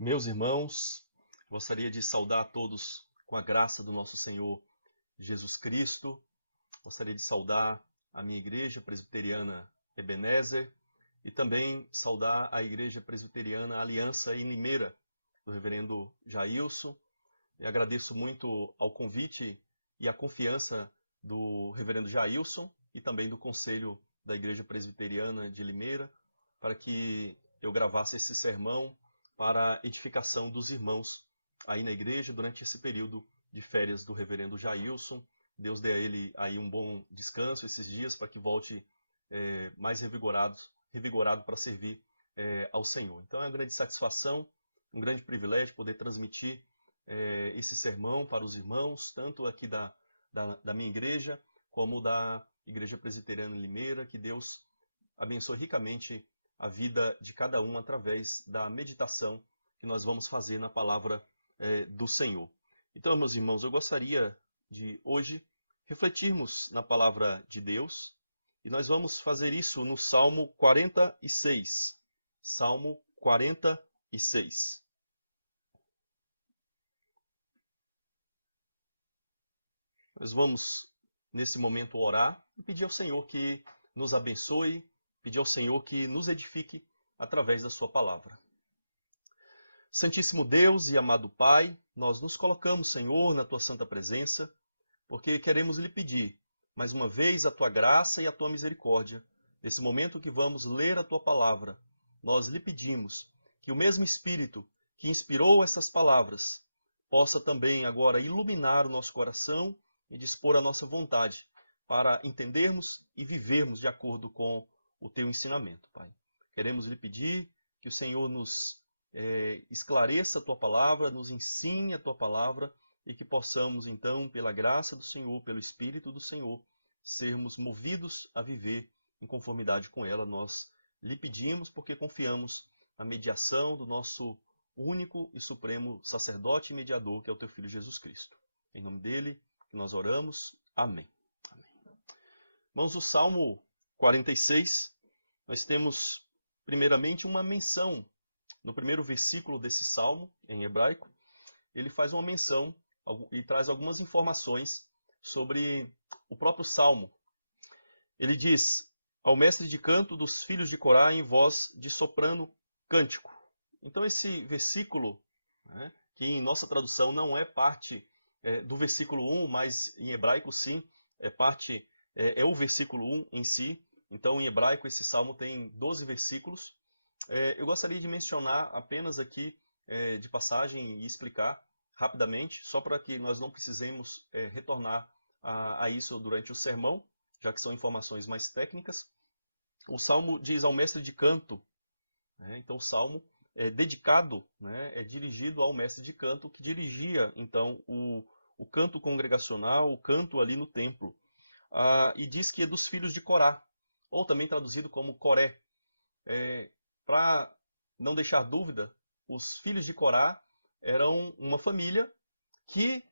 Meus irmãos, gostaria de saudar a todos com a graça do nosso Senhor Jesus Cristo. Gostaria de saudar a minha igreja presbiteriana Ebenezer e também saudar a igreja presbiteriana Aliança em Limeira, do reverendo Jailson. E agradeço muito ao convite e à confiança do reverendo Jailson e também do conselho da igreja presbiteriana de Limeira para que eu gravasse esse sermão para a edificação dos irmãos aí na igreja durante esse período de férias do reverendo Jailson. Deus dê a ele aí um bom descanso esses dias para que volte mais revigorado para servir ao Senhor. Então é uma grande satisfação, um grande privilégio poder transmitir esse sermão para os irmãos, tanto aqui da minha igreja, como da Igreja Presbiteriana em Limeira. Que Deus abençoe ricamente a vida de cada um através da meditação que nós vamos fazer na palavra do Senhor. Então, meus irmãos, eu gostaria de hoje refletirmos na palavra de Deus e nós vamos fazer isso no Salmo 46. Salmo 46. Nós vamos, nesse momento, orar e pedir ao Senhor que nos abençoe, pedir ao Senhor que nos edifique através da sua palavra. Santíssimo Deus e amado Pai, nós nos colocamos, Senhor, na tua santa presença, porque queremos lhe pedir, mais uma vez, a tua graça e a tua misericórdia. Nesse momento que vamos ler a tua palavra, nós lhe pedimos que o mesmo Espírito que inspirou essas palavras possa também agora iluminar o nosso coração e dispor a nossa vontade para entendermos e vivermos de acordo com o teu ensinamento, Pai. Queremos lhe pedir que o Senhor nos esclareça a tua palavra, nos ensine a tua palavra e que possamos, então, pela graça do Senhor, pelo Espírito do Senhor, sermos movidos a viver em conformidade com ela. Nós lhe pedimos porque confiamos na mediação do nosso único e supremo sacerdote e mediador, que é o teu Filho Jesus Cristo. Em nome dele que nós oramos. Amém. Amém. Irmãos, o Salmo 46, nós temos primeiramente uma menção. No primeiro versículo desse salmo, em hebraico, ele faz uma menção e traz algumas informações sobre o próprio salmo. Ele diz: ao mestre de canto dos filhos de Corá em voz de soprano cântico. Então esse versículo, que em nossa tradução não é parte do versículo 1, mas em hebraico sim, é o versículo 1 em si. Então em hebraico esse salmo tem 12 versículos. Eu gostaria de mencionar apenas aqui de passagem e explicar rapidamente, só para que nós não precisemos retornar a isso durante o sermão, já que são informações mais técnicas. O Salmo diz ao mestre de canto, então o Salmo é dedicado, é dirigido ao mestre de canto, que dirigia então o canto congregacional, o canto ali no templo. E diz que é dos filhos de Corá, ou também traduzido como Coré. Para não deixar dúvida, os filhos de Corá eram uma família que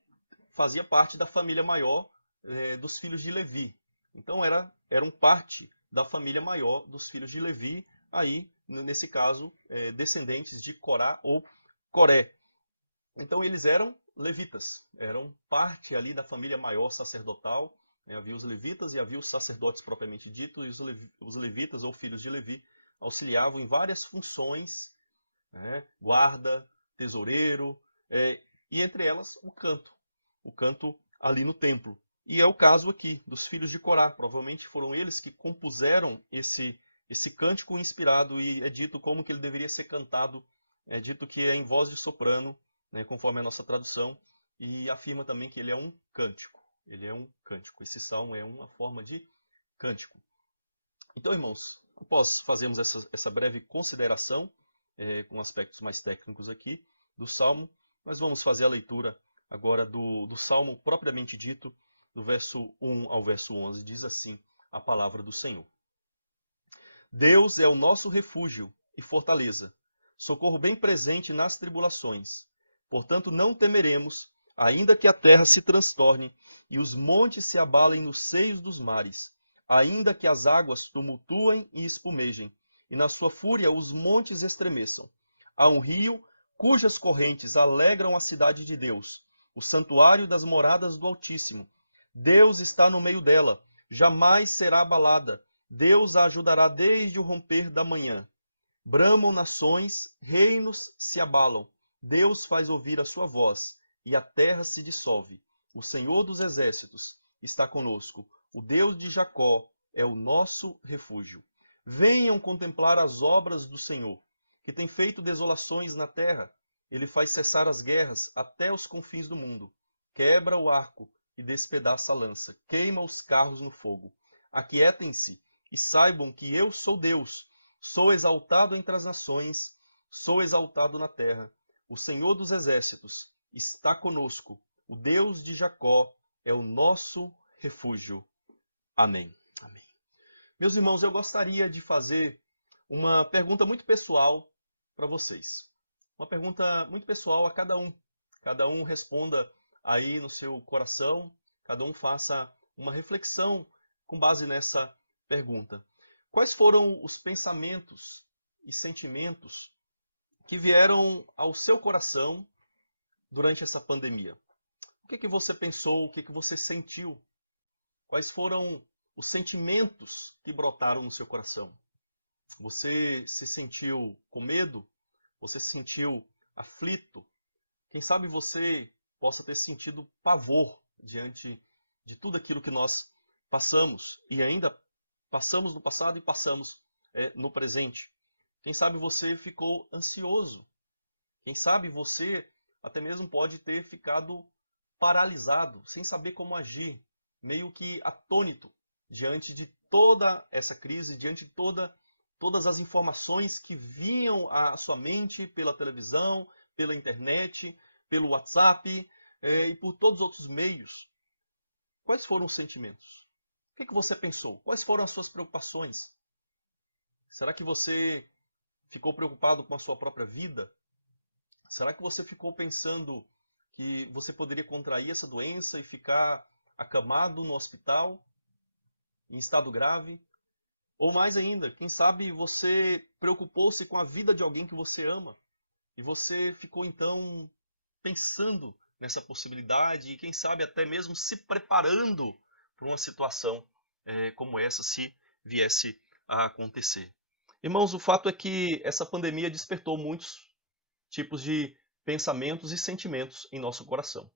fazia parte da família maior dos filhos de Levi. Então eram parte da família maior dos filhos de Levi, aí, nesse caso, descendentes de Corá ou Coré. Então eles eram levitas, eram parte ali da família maior sacerdotal. Havia os levitas e havia os sacerdotes propriamente dito, e os levitas ou filhos de Levi auxiliavam em várias funções, guarda, tesoureiro, e entre elas o canto ali no templo. E é o caso aqui dos filhos de Corá. Provavelmente foram eles que compuseram esse cântico inspirado, e é dito como que ele deveria ser cantado. É dito que é em voz de soprano, conforme a nossa tradução, e afirma também que ele é um cântico. Ele é um cântico. Esse salmo é uma forma de cântico. Então, irmãos, após fazermos essa breve consideração, com aspectos mais técnicos aqui, do Salmo, nós vamos fazer a leitura agora do Salmo propriamente dito, do verso 1 ao verso 11, diz assim a palavra do Senhor. Deus é o nosso refúgio e fortaleza, socorro bem presente nas tribulações. Portanto, não temeremos, ainda que a terra se transtorne e os montes se abalem nos seios dos mares, ainda que as águas tumultuem e espumejem, e na sua fúria os montes estremeçam. Há um rio cujas correntes alegram a cidade de Deus, o santuário das moradas do Altíssimo. Deus está no meio dela, jamais será abalada. Deus a ajudará desde o romper da manhã. Bramam nações, reinos se abalam. Deus faz ouvir a sua voz, e a terra se dissolve. O Senhor dos exércitos está conosco. O Deus de Jacó é o nosso refúgio. Venham contemplar as obras do Senhor, que tem feito desolações na terra. Ele faz cessar as guerras até os confins do mundo. Quebra o arco e despedaça a lança. Queima os carros no fogo. Aquietem-se e saibam que eu sou Deus. Sou exaltado entre as nações, sou exaltado na terra. O Senhor dos exércitos está conosco. O Deus de Jacó é o nosso refúgio. Amém. Amém. Meus irmãos, eu gostaria de fazer uma pergunta muito pessoal para vocês. Uma pergunta muito pessoal a cada um. Cada um responda aí no seu coração, cada um faça uma reflexão com base nessa pergunta. Quais foram os pensamentos e sentimentos que vieram ao seu coração durante essa pandemia? O que você pensou? O que você sentiu? Quais foram os sentimentos que brotaram no seu coração? Você se sentiu com medo? Você se sentiu aflito? Quem sabe você possa ter sentido pavor diante de tudo aquilo que nós passamos e ainda passamos no passado e passamos no presente. Quem sabe você ficou ansioso. Quem sabe você até mesmo pode ter ficado paralisado, sem saber como agir, meio que atônito diante de toda essa crise, diante de todas as informações que vinham à sua mente pela televisão, pela internet, pelo WhatsApp e por todos os outros meios. Quais foram os sentimentos? O que você pensou? Quais foram as suas preocupações? Será que você ficou preocupado com a sua própria vida? Será que você ficou pensando que você poderia contrair essa doença e ficar acamado no hospital, em estado grave? Ou mais ainda, quem sabe você preocupou-se com a vida de alguém que você ama e você ficou então pensando nessa possibilidade e quem sabe até mesmo se preparando para uma situação como essa se viesse a acontecer. Irmãos, o fato é que essa pandemia despertou muitos tipos de pensamentos e sentimentos em nosso coração.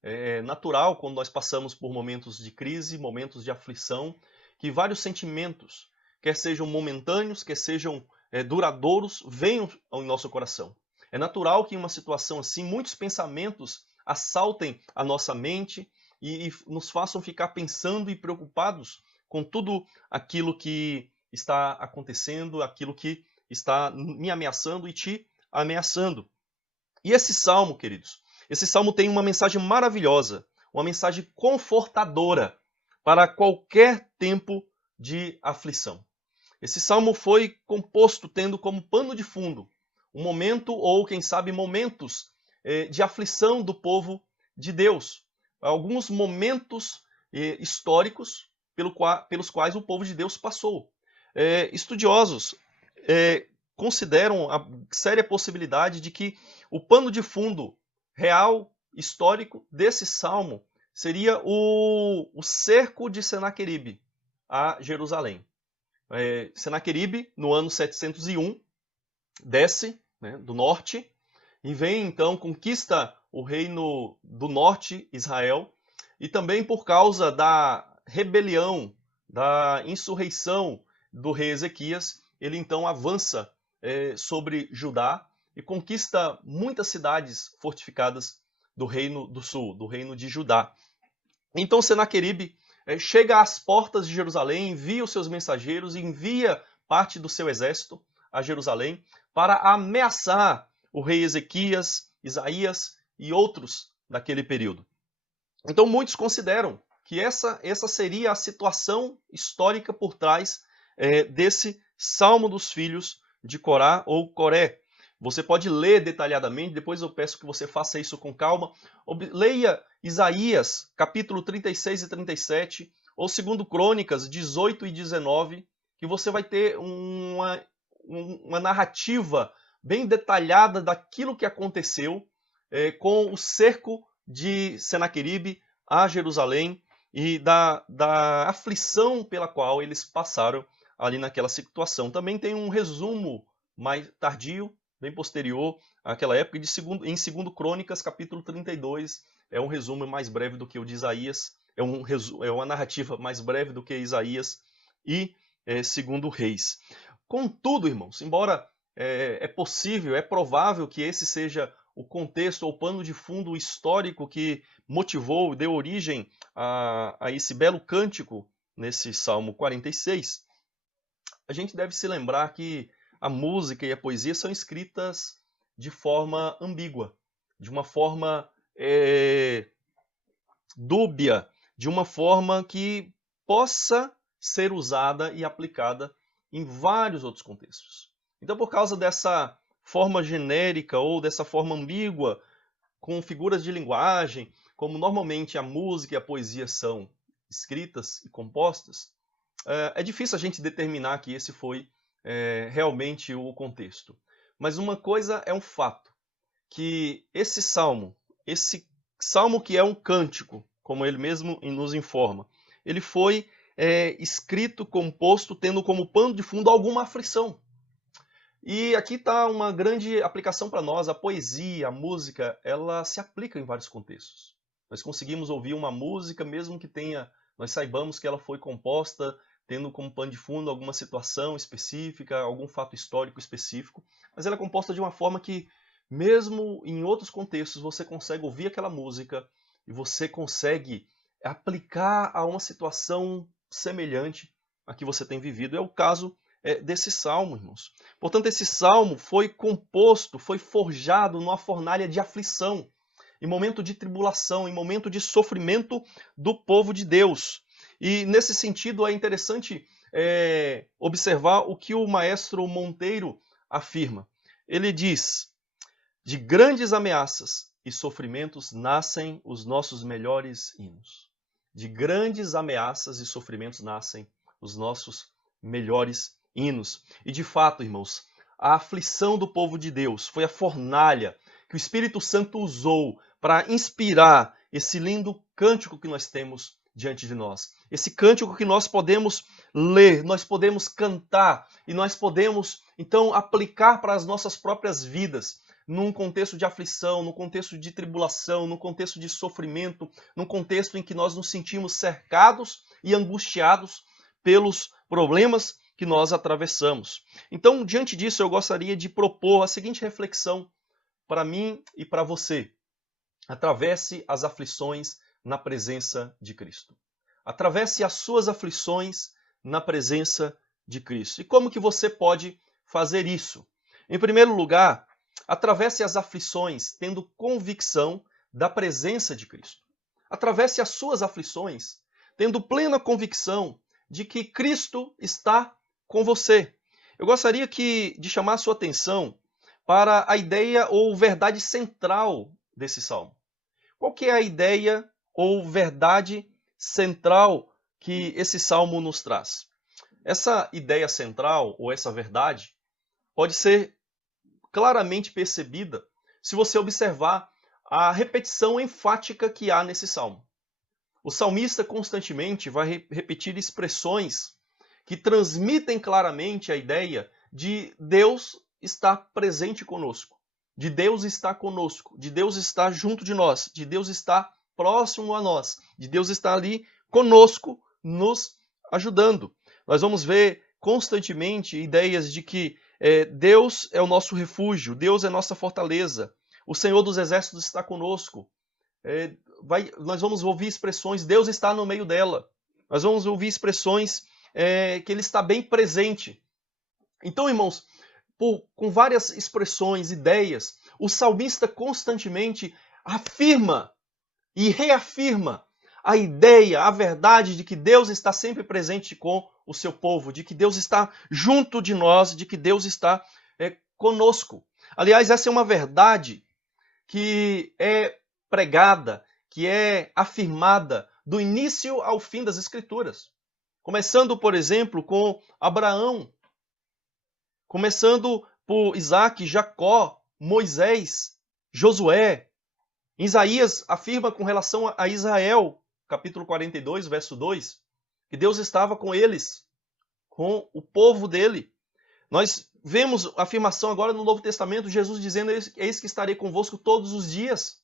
É natural, quando nós passamos por momentos de crise, momentos de aflição, que vários sentimentos, quer sejam momentâneos, quer sejam duradouros, venham ao nosso coração. É natural que em uma situação assim, muitos pensamentos assaltem a nossa mente e nos façam ficar pensando e preocupados com tudo aquilo que está acontecendo, aquilo que está me ameaçando e te ameaçando. E esse salmo, queridos, esse salmo tem uma mensagem maravilhosa, uma mensagem confortadora para qualquer tempo de aflição. Esse salmo foi composto tendo como pano de fundo um momento, ou quem sabe momentos de aflição do povo de Deus. Alguns momentos históricos pelos quais o povo de Deus passou. Estudiosos consideram a séria possibilidade de que o pano de fundo real, histórico, desse salmo seria o cerco de Senaqueribe a Jerusalém. Senaqueribe, no ano 701, desce do norte e vem então, conquista o reino do norte, Israel, e também por causa da rebelião, da insurreição do rei Ezequias, ele então avança sobre Judá e conquista muitas cidades fortificadas do reino do sul, do reino de Judá. Então Senaqueribe chega às portas de Jerusalém, envia os seus mensageiros, envia parte do seu exército a Jerusalém para ameaçar o rei Ezequias, Isaías e outros daquele período. Então muitos consideram que essa seria a situação histórica por trás desse Salmo dos Filhos de Corá ou Coré. Você pode ler detalhadamente, depois eu peço que você faça isso com calma. Leia Isaías, capítulo 36 e 37, ou 2 Crônicas 18 e 19, que você vai ter uma narrativa bem detalhada daquilo que aconteceu com o cerco de Senaqueribe a Jerusalém e da aflição pela qual eles passaram ali naquela situação. Também tem um resumo mais tardio, bem posterior àquela época, em 2 Crônicas, capítulo 32, é um resumo mais breve do que o de Isaías, é uma narrativa mais breve do que Isaías e 2 Reis. Contudo, irmãos, embora é possível, é provável que esse seja o contexto ou pano de fundo histórico que motivou, deu origem a esse belo cântico nesse Salmo 46, a gente deve se lembrar que a música e a poesia são escritas de forma ambígua, de uma forma dúbia, de uma forma que possa ser usada e aplicada em vários outros contextos. Então, por causa dessa forma genérica ou dessa forma ambígua, com figuras de linguagem, como normalmente a música e a poesia são escritas e compostas, é difícil a gente determinar que esse foi realmente o contexto. Mas uma coisa é um fato, que esse salmo que é um cântico, como ele mesmo nos informa, ele foi escrito, composto, tendo como pano de fundo alguma aflição. E aqui está uma grande aplicação para nós. A poesia, a música, ela se aplica em vários contextos. Nós conseguimos ouvir uma música, mesmo que nós saibamos que ela foi composta tendo como pano de fundo alguma situação específica, algum fato histórico específico, mas ela é composta de uma forma que, mesmo em outros contextos, você consegue ouvir aquela música e você consegue aplicar a uma situação semelhante à que você tem vivido. É o caso desse salmo, irmãos. Portanto, esse salmo foi composto, foi forjado numa fornalha de aflição, em momento de tribulação, em momento de sofrimento do povo de Deus. E nesse sentido é interessante observar o que o maestro Monteiro afirma. Ele diz: de grandes ameaças e sofrimentos nascem os nossos melhores hinos. De grandes ameaças e sofrimentos nascem os nossos melhores hinos. E de fato, irmãos, a aflição do povo de Deus foi a fornalha que o Espírito Santo usou para inspirar esse lindo cântico que nós temos diante de nós. Esse cântico que nós podemos ler, nós podemos cantar e nós podemos, então, aplicar para as nossas próprias vidas, num contexto de aflição, num contexto de tribulação, num contexto de sofrimento, num contexto em que nós nos sentimos cercados e angustiados pelos problemas que nós atravessamos. Então, diante disso, eu gostaria de propor a seguinte reflexão para mim e para você. Atravesse as aflições na presença de Cristo. Atravesse as suas aflições na presença de Cristo. E como que você pode fazer isso? Em primeiro lugar, atravesse as aflições tendo convicção da presença de Cristo. Atravesse as suas aflições tendo plena convicção de que Cristo está com você. Eu gostaria de chamar a sua atenção para a ideia ou verdade central desse salmo. Qual que é a ideia ou verdade central que esse salmo nos traz? Essa ideia central ou essa verdade pode ser claramente percebida se você observar a repetição enfática que há nesse salmo. O salmista constantemente vai repetir expressões que transmitem claramente a ideia de Deus estar presente conosco, de Deus estar conosco, de Deus estar junto de nós, de Deus estar próximo a nós, de Deus estar ali conosco, nos ajudando. Nós vamos ver constantemente ideias de que Deus é o nosso refúgio, Deus é nossa fortaleza, o Senhor dos Exércitos está conosco. Nós vamos ouvir expressões, Deus está no meio dela. Nós vamos ouvir expressões que Ele está bem presente. Então, irmãos, com várias expressões, ideias, o salmista constantemente afirma e reafirma a ideia, a verdade de que Deus está sempre presente com o seu povo, de que Deus está junto de nós, de que Deus está conosco. Aliás, essa é uma verdade que é pregada, que é afirmada do início ao fim das Escrituras. Começando, por exemplo, com Abraão. Começando por Isaac, Jacó, Moisés, Josué. Isaías afirma com relação a Israel, capítulo 42, verso 2, que Deus estava com eles, com o povo dele. Nós vemos a afirmação agora no Novo Testamento, Jesus dizendo, eis que estarei convosco todos os dias.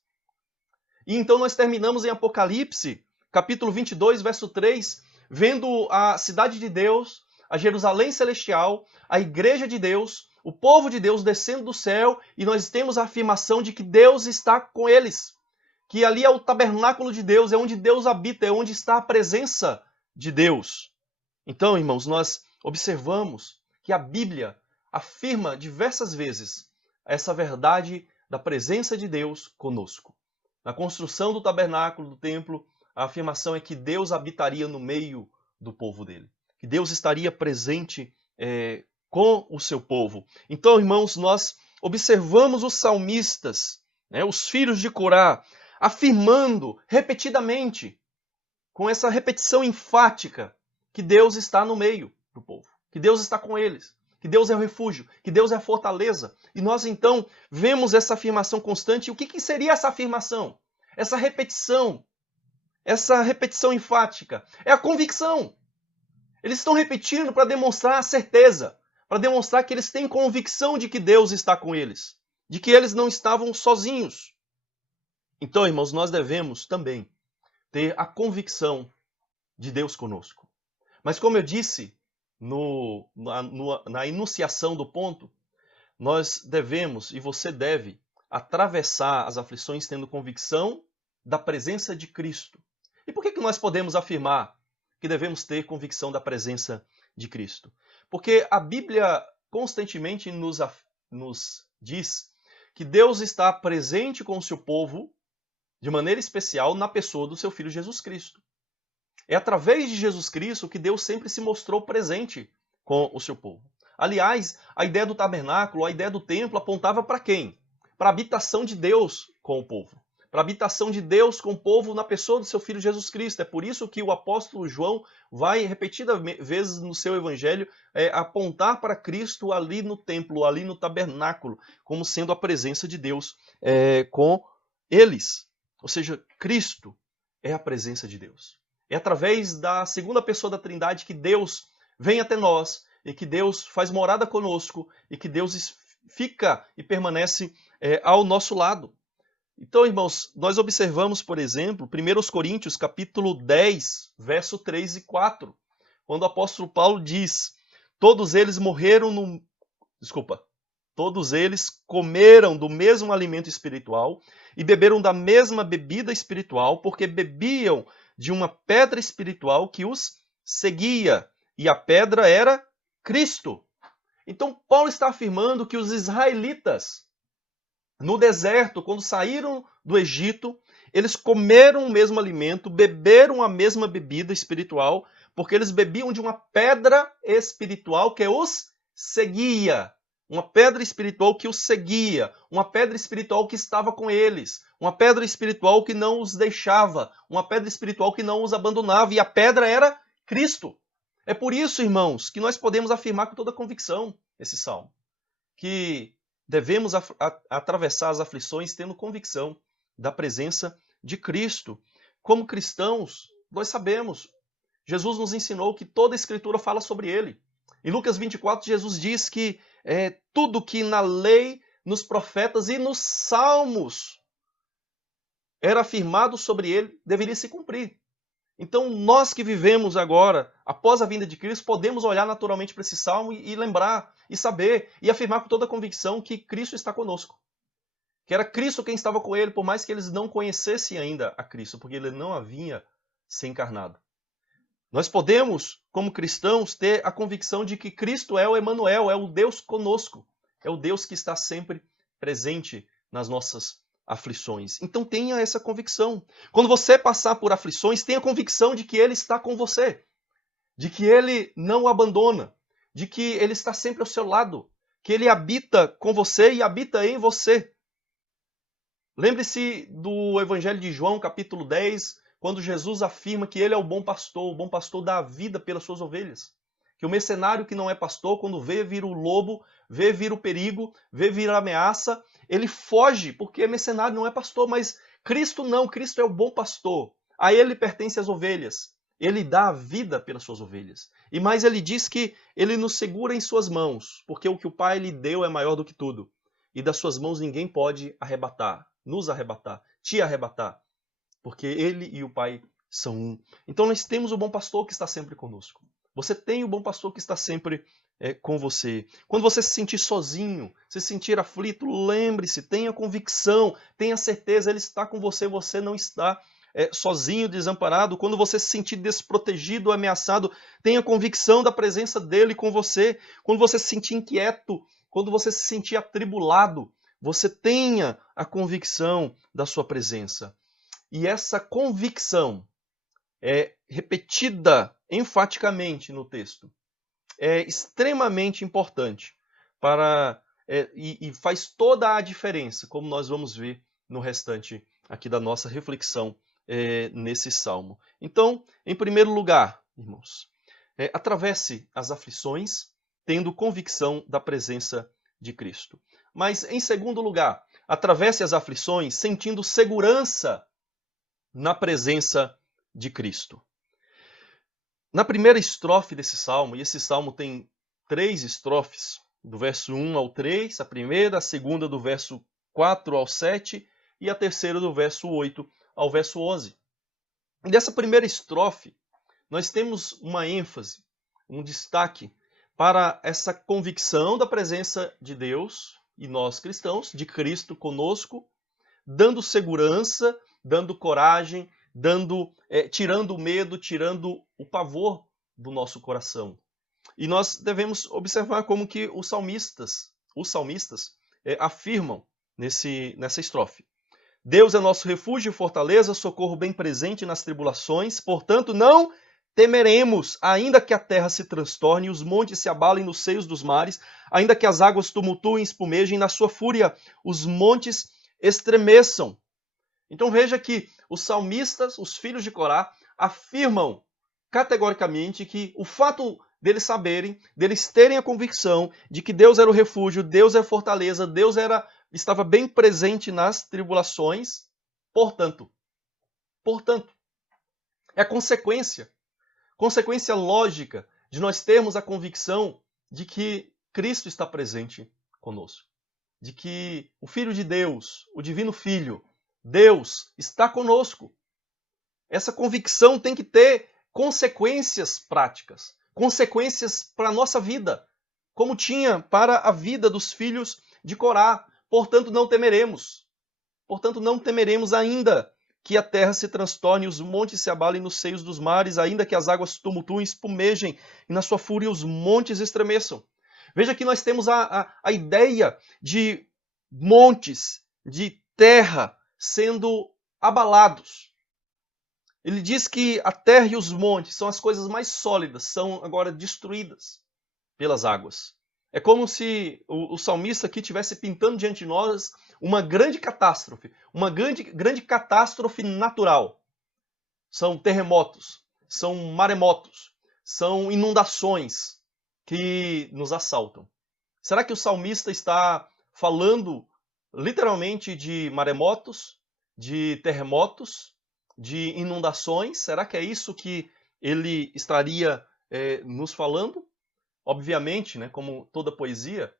E então nós terminamos em Apocalipse, capítulo 22, verso 3, vendo a cidade de Deus, a Jerusalém celestial, a igreja de Deus, o povo de Deus descendo do céu, e nós temos a afirmação de que Deus está com eles. Que ali é o tabernáculo de Deus, é onde Deus habita, é onde está a presença de Deus. Então, irmãos, nós observamos que a Bíblia afirma diversas vezes essa verdade da presença de Deus conosco. Na construção do tabernáculo, do templo, a afirmação é que Deus habitaria no meio do povo dele. Que Deus estaria presente com o seu povo. Então, irmãos, nós observamos os salmistas, os filhos de Corá, afirmando repetidamente, com essa repetição enfática, que Deus está no meio do povo, que Deus está com eles, que Deus é o refúgio, que Deus é a fortaleza. E nós então vemos essa afirmação constante. E o que seria essa afirmação? Essa repetição enfática? É a convicção. Eles estão repetindo para demonstrar a certeza, para demonstrar que eles têm convicção de que Deus está com eles, de que eles não estavam sozinhos. Então, irmãos, nós devemos também ter a convicção de Deus conosco. Mas como eu disse na enunciação do ponto, nós devemos, e você deve, atravessar as aflições tendo convicção da presença de Cristo. E por que nós podemos afirmar que devemos ter convicção da presença de Cristo? Porque a Bíblia constantemente nos diz que Deus está presente com o seu povo de maneira especial na pessoa do seu Filho Jesus Cristo. É através de Jesus Cristo que Deus sempre se mostrou presente com o seu povo. Aliás, a ideia do tabernáculo, a ideia do templo apontava para quem? Para a habitação de Deus com o povo. Para a habitação de Deus com o povo na pessoa do seu Filho Jesus Cristo. É por isso que o apóstolo João vai repetidas vezes no seu evangelho apontar para Cristo ali no templo, ali no tabernáculo, como sendo a presença de Deus com eles. Ou seja, Cristo é a presença de Deus. É através da segunda pessoa da Trindade que Deus vem até nós e que Deus faz morada conosco e que Deus fica e permanece ao nosso lado. Então, irmãos, nós observamos, por exemplo, 1 Coríntios capítulo 10, verso 3 e 4, quando o apóstolo Paulo diz, todos eles comeram do mesmo alimento espiritual e beberam da mesma bebida espiritual, porque bebiam de uma pedra espiritual que os seguia, e a pedra era Cristo. Então, Paulo está afirmando que os israelitas, no deserto, quando saíram do Egito, eles comeram o mesmo alimento, beberam a mesma bebida espiritual, porque eles bebiam de uma pedra espiritual que os seguia. Uma pedra espiritual que os seguia, uma pedra espiritual que estava com eles, uma pedra espiritual que não os deixava, uma pedra espiritual que não os abandonava, e a pedra era Cristo. É por isso, irmãos, que nós podemos afirmar com toda convicção esse salmo, que devemos atravessar as aflições tendo convicção da presença de Cristo. Como cristãos, nós sabemos, Jesus nos ensinou que toda a Escritura fala sobre ele. Em Lucas 24, Jesus diz que tudo que na lei, nos profetas e nos salmos era afirmado sobre ele, deveria se cumprir. Então, nós que vivemos agora, após a vinda de Cristo, podemos olhar naturalmente para esse salmo e lembrar, e saber, e afirmar com toda a convicção que Cristo está conosco. Que era Cristo quem estava com ele, por mais que eles não conhecessem ainda a Cristo, porque ele não havia se encarnado. Nós podemos, como cristãos, ter a convicção de que Cristo é o Emanuel, é o Deus conosco. É o Deus que está sempre presente nas nossas aflições. Então tenha essa convicção. Quando você passar por aflições, tenha a convicção de que Ele está com você. De que Ele não o abandona. De que Ele está sempre ao seu lado. Que Ele habita com você e habita em você. Lembre-se do Evangelho de João, capítulo 10, quando Jesus afirma que ele é o bom pastor dá a vida pelas suas ovelhas. Que o mercenário que não é pastor, quando vê vir o lobo, vê vir o perigo, vê vir a ameaça, ele foge, porque mercenário não é pastor, mas Cristo não, Cristo é o bom pastor. A ele pertence as ovelhas. Ele dá a vida pelas suas ovelhas. E mais ele diz que ele nos segura em suas mãos, porque o que o Pai lhe deu é maior do que tudo. E das suas mãos ninguém pode arrebatar, nos arrebatar, te arrebatar, porque ele e o Pai são um. Então nós temos o bom pastor que está sempre conosco. Você tem o bom pastor que está sempre com você. Quando você se sentir sozinho, se sentir aflito, lembre-se, tenha convicção, tenha certeza, ele está com você, você não está sozinho, desamparado. Quando você se sentir desprotegido, ameaçado, tenha convicção da presença dele com você. Quando você se sentir inquieto, quando você se sentir atribulado, você tenha a convicção da sua presença. E essa convicção é repetida enfaticamente no texto. É extremamente importante e faz toda a diferença, como nós vamos ver no restante aqui da nossa reflexão nesse salmo. Então, em primeiro lugar, irmãos, atravesse as aflições tendo convicção da presença de Cristo. Mas, em segundo lugar, atravesse as aflições sentindo segurança na presença de Cristo. Na primeira estrofe desse salmo, e esse salmo tem 3 estrofes, do verso 1 ao 3, a primeira, a segunda do verso 4 ao 7 e a terceira do verso 8 ao verso 11. E dessa primeira estrofe, nós temos uma ênfase, um destaque para essa convicção da presença de Deus e nós cristãos, de Cristo conosco, dando segurança, dando coragem, tirando o medo, tirando o pavor do nosso coração. E nós devemos observar como que os salmistas afirmam nessa estrofe. Deus é nosso refúgio e fortaleza, socorro bem presente nas tribulações, portanto não temeremos, ainda que a terra se transtorne e os montes se abalem nos seios dos mares, ainda que as águas tumultuem e espumejem, na sua fúria os montes estremeçam. Então veja que os salmistas, os filhos de Corá, afirmam categoricamente que o fato deles saberem, deles terem a convicção de que Deus era o refúgio, Deus é a fortaleza, Deus estava bem presente nas tribulações, portanto, é a consequência lógica de nós termos a convicção de que Cristo está presente conosco, de que o Filho de Deus, o Divino Filho, Deus está conosco. Essa convicção tem que ter consequências práticas, consequências para a nossa vida, como tinha para a vida dos filhos de Corá. Portanto, não temeremos. Portanto, não temeremos ainda que a terra se transtorne, os montes se abalem nos seios dos mares, ainda que as águas tumultuem, espumejem, e na sua fúria os montes estremeçam. Veja que nós temos a ideia de montes, de terra, sendo abalados. Ele diz que a terra e os montes são as coisas mais sólidas, são agora destruídas pelas águas. É como se o salmista aqui estivesse pintando diante de nós uma grande catástrofe natural. São terremotos, são maremotos, são inundações que nos assaltam. Será que o salmista está falando literalmente de maremotos, de terremotos, de inundações? Será que é isso que ele estaria nos falando? Obviamente, né, como toda poesia,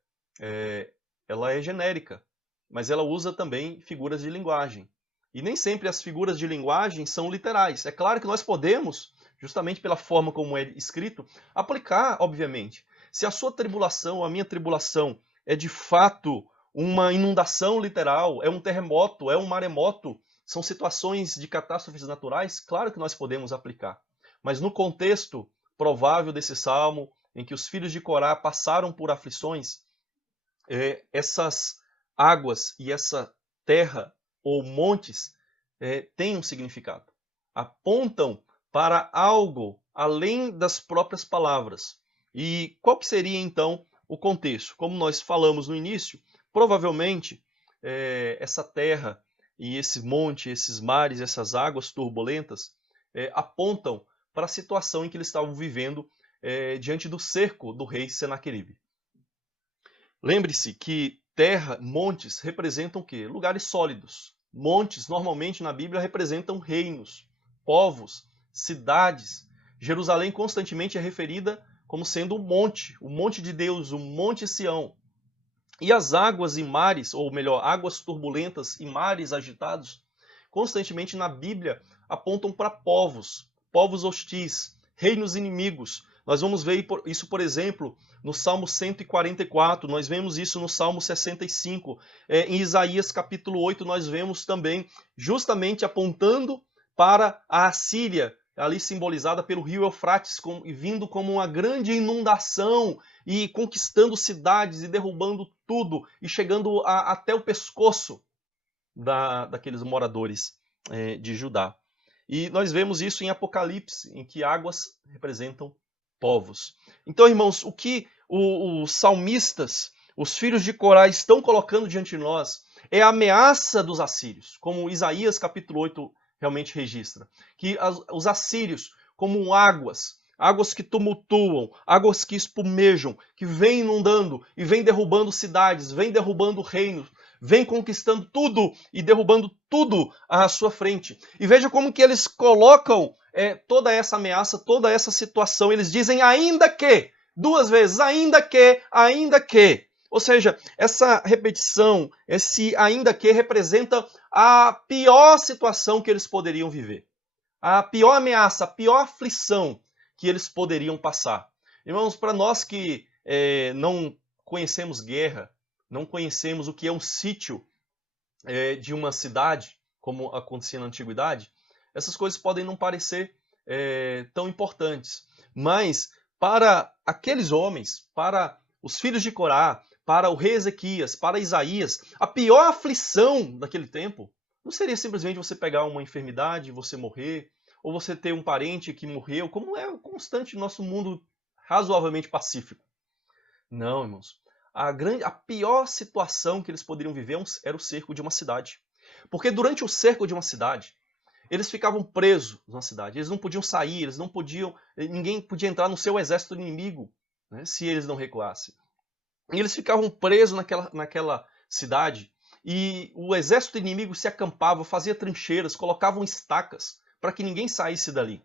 ela é genérica, mas ela usa também figuras de linguagem. E nem sempre as figuras de linguagem são literais. É claro que nós podemos, justamente pela forma como é escrito, aplicar, obviamente. Se a sua tribulação, a minha tribulação, é de fato uma inundação literal, é um terremoto, é um maremoto, são situações de catástrofes naturais, claro que nós podemos aplicar. Mas no contexto provável desse salmo, em que os filhos de Corá passaram por aflições, essas águas e essa terra ou montes têm um significado. Apontam para algo além das próprias palavras. E qual que seria então o contexto? Como nós falamos no início, provavelmente essa terra e esse monte, esses mares, essas águas turbulentas apontam para a situação em que eles estavam vivendo diante do cerco do rei Senaqueribe. Lembre-se que terra, montes, representam o quê? Lugares sólidos. Montes, normalmente na Bíblia, representam reinos, povos, cidades. Jerusalém constantemente é referida como sendo o monte de Deus, o monte Sião. E as águas e mares, ou melhor, águas turbulentas e mares agitados, constantemente na Bíblia apontam para povos, povos hostis, reinos inimigos. Nós vamos ver isso, por exemplo, no Salmo 144, nós vemos isso no Salmo 65. Em Isaías capítulo 8, nós vemos também justamente apontando para a Assíria, ali simbolizada pelo rio Eufrates, vindo como uma grande inundação e conquistando cidades e derrubando tudo e chegando até o pescoço daqueles moradores de Judá. E nós vemos isso em Apocalipse, em que águas representam povos. Então, irmãos, o que os salmistas, os filhos de Corá, estão colocando diante de nós é a ameaça dos assírios, como Isaías capítulo 8 realmente registra. Que os assírios, como águas que tumultuam, águas que espumejam, que vêm inundando e vêm derrubando cidades, vêm derrubando reinos, vêm conquistando tudo e derrubando tudo à sua frente. E veja como que eles colocam toda essa ameaça, toda essa situação. Eles dizem ainda que, duas vezes, ainda que, ainda que. Ou seja, essa repetição, esse ainda que representa a pior situação que eles poderiam viver. A pior ameaça, a pior aflição que eles poderiam passar. Irmãos, para nós que não conhecemos guerra, não conhecemos o que é um sítio de uma cidade, como acontecia na antiguidade, essas coisas podem não parecer tão importantes. Mas para aqueles homens, para os filhos de Corá, para o rei Ezequias, para Isaías, a pior aflição daquele tempo não seria simplesmente você pegar uma enfermidade, você morrer, ou você ter um parente que morreu, como é constante no nosso mundo razoavelmente pacífico. Não, irmãos. A pior situação que eles poderiam viver era o cerco de uma cidade. Porque durante o cerco de uma cidade, eles ficavam presos na cidade. Eles não podiam sair, ninguém podia entrar no seu exército inimigo, né, se eles não recuassem. E eles ficavam presos naquela cidade e o exército inimigo se acampava, fazia trincheiras, colocavam estacas para que ninguém saísse dali.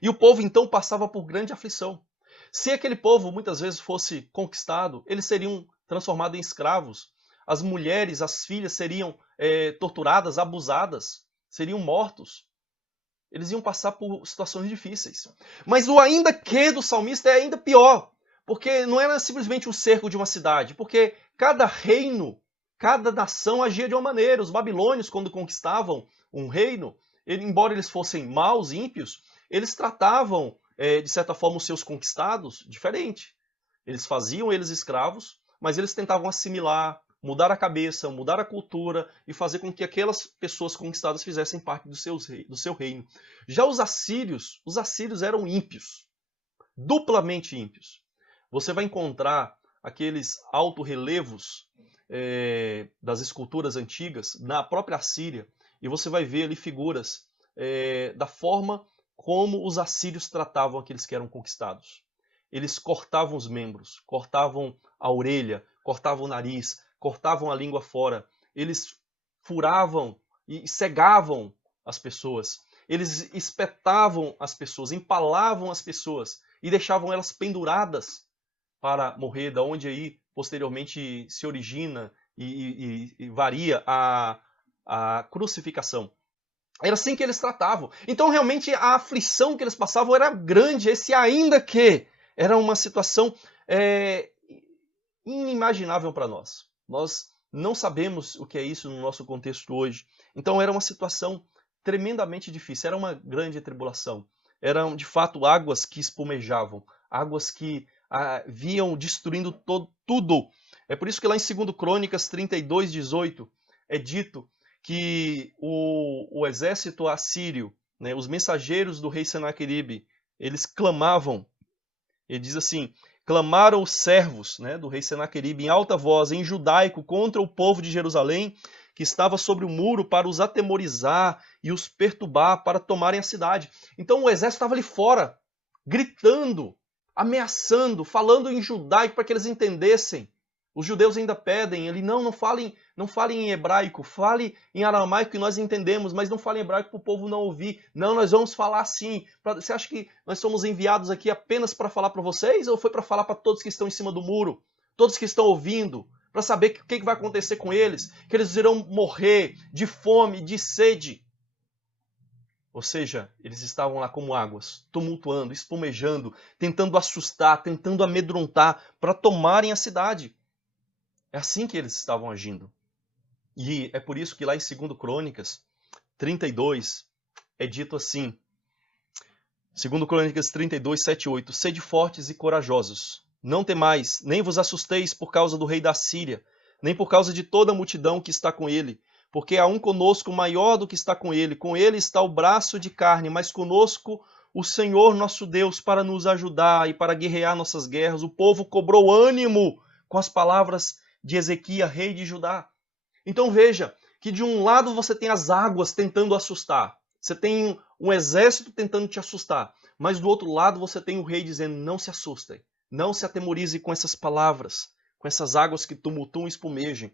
E o povo então passava por grande aflição. Se aquele povo muitas vezes fosse conquistado, eles seriam transformados em escravos. As mulheres, as filhas seriam torturadas, abusadas, seriam mortos. Eles iam passar por situações difíceis. Mas o ainda que do salmista é ainda pior. Porque não era simplesmente o cerco de uma cidade, porque cada reino, cada nação agia de uma maneira. Os babilônios, quando conquistavam um reino, embora eles fossem maus, ímpios, eles tratavam, de certa forma, os seus conquistados diferente. Eles faziam eles escravos, mas eles tentavam assimilar, mudar a cabeça, mudar a cultura e fazer com que aquelas pessoas conquistadas fizessem parte do seu reino. Já os assírios eram ímpios, duplamente ímpios. Você vai encontrar aqueles alto-relevos das esculturas antigas na própria Assíria e você vai ver ali figuras da forma como os assírios tratavam aqueles que eram conquistados. Eles cortavam os membros, cortavam a orelha, cortavam o nariz, cortavam a língua fora. Eles furavam e cegavam as pessoas. Eles espetavam as pessoas, empalavam as pessoas e deixavam elas penduradas para morrer, da onde aí posteriormente se origina e varia a crucificação. Era assim que eles tratavam. Então realmente a aflição que eles passavam era grande, esse ainda que era uma situação inimaginável para nós. Nós não sabemos o que é isso no nosso contexto hoje. Então era uma situação tremendamente difícil, era uma grande tribulação. Eram de fato águas que espumejavam, águas que viam destruindo tudo. É por isso que lá em 2 Crônicas 32:18 é dito que o exército assírio, né, os mensageiros do rei Senaqueribe, eles clamavam, ele diz assim, clamaram os servos, né, do rei Senaqueribe em alta voz, em judaico, contra o povo de Jerusalém, que estava sobre o muro para os atemorizar e os perturbar para tomarem a cidade. Então o exército estava ali fora, gritando, ameaçando, falando em judaico para que eles entendessem. Os judeus ainda pedem, ele não fale em hebraico, fale em aramaico que nós entendemos, mas não fale em hebraico para o povo não ouvir. Não, nós vamos falar assim. Você acha que nós somos enviados aqui apenas para falar para vocês ou foi para falar para todos que estão em cima do muro? Todos que estão ouvindo, para saber o que vai acontecer com eles, que eles irão morrer de fome, de sede. Ou seja, eles estavam lá como águas, tumultuando, espumejando, tentando assustar, tentando amedrontar para tomarem a cidade. É assim que eles estavam agindo. E é por isso que lá em 2 Crônicas 32 é dito assim. 2 Crônicas 32, 7 e 8. Sede fortes e corajosos. Não temais, nem vos assusteis por causa do rei da Síria, nem por causa de toda a multidão que está com ele. Porque há um conosco maior do que está com ele. Com ele está o braço de carne, mas conosco o Senhor nosso Deus para nos ajudar e para guerrear nossas guerras. O povo cobrou ânimo com as palavras de Ezequias, rei de Judá. Então veja que de um lado você tem as águas tentando assustar. Você tem um exército tentando te assustar. Mas do outro lado você tem o rei dizendo, não se assustem. Não se atemorize com essas palavras, com essas águas que tumultuam e espumejam.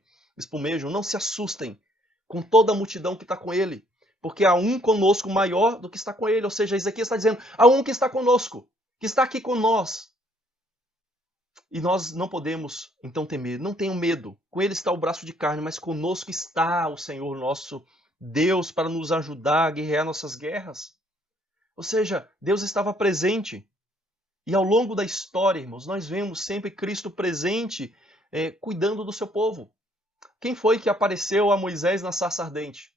Não se assustem com toda a multidão que está com ele. Porque há um conosco maior do que está com ele. Ou seja, Ezequias está dizendo, há um que está conosco, que está aqui com nós. E nós não podemos, então, temer. Não tenham medo. Com ele está o braço de carne, mas conosco está o Senhor nosso Deus para nos ajudar a guerrear nossas guerras. Ou seja, Deus estava presente. E ao longo da história, irmãos, nós vemos sempre Cristo presente, cuidando do seu povo. Quem foi que apareceu a Moisés na sarça ardente?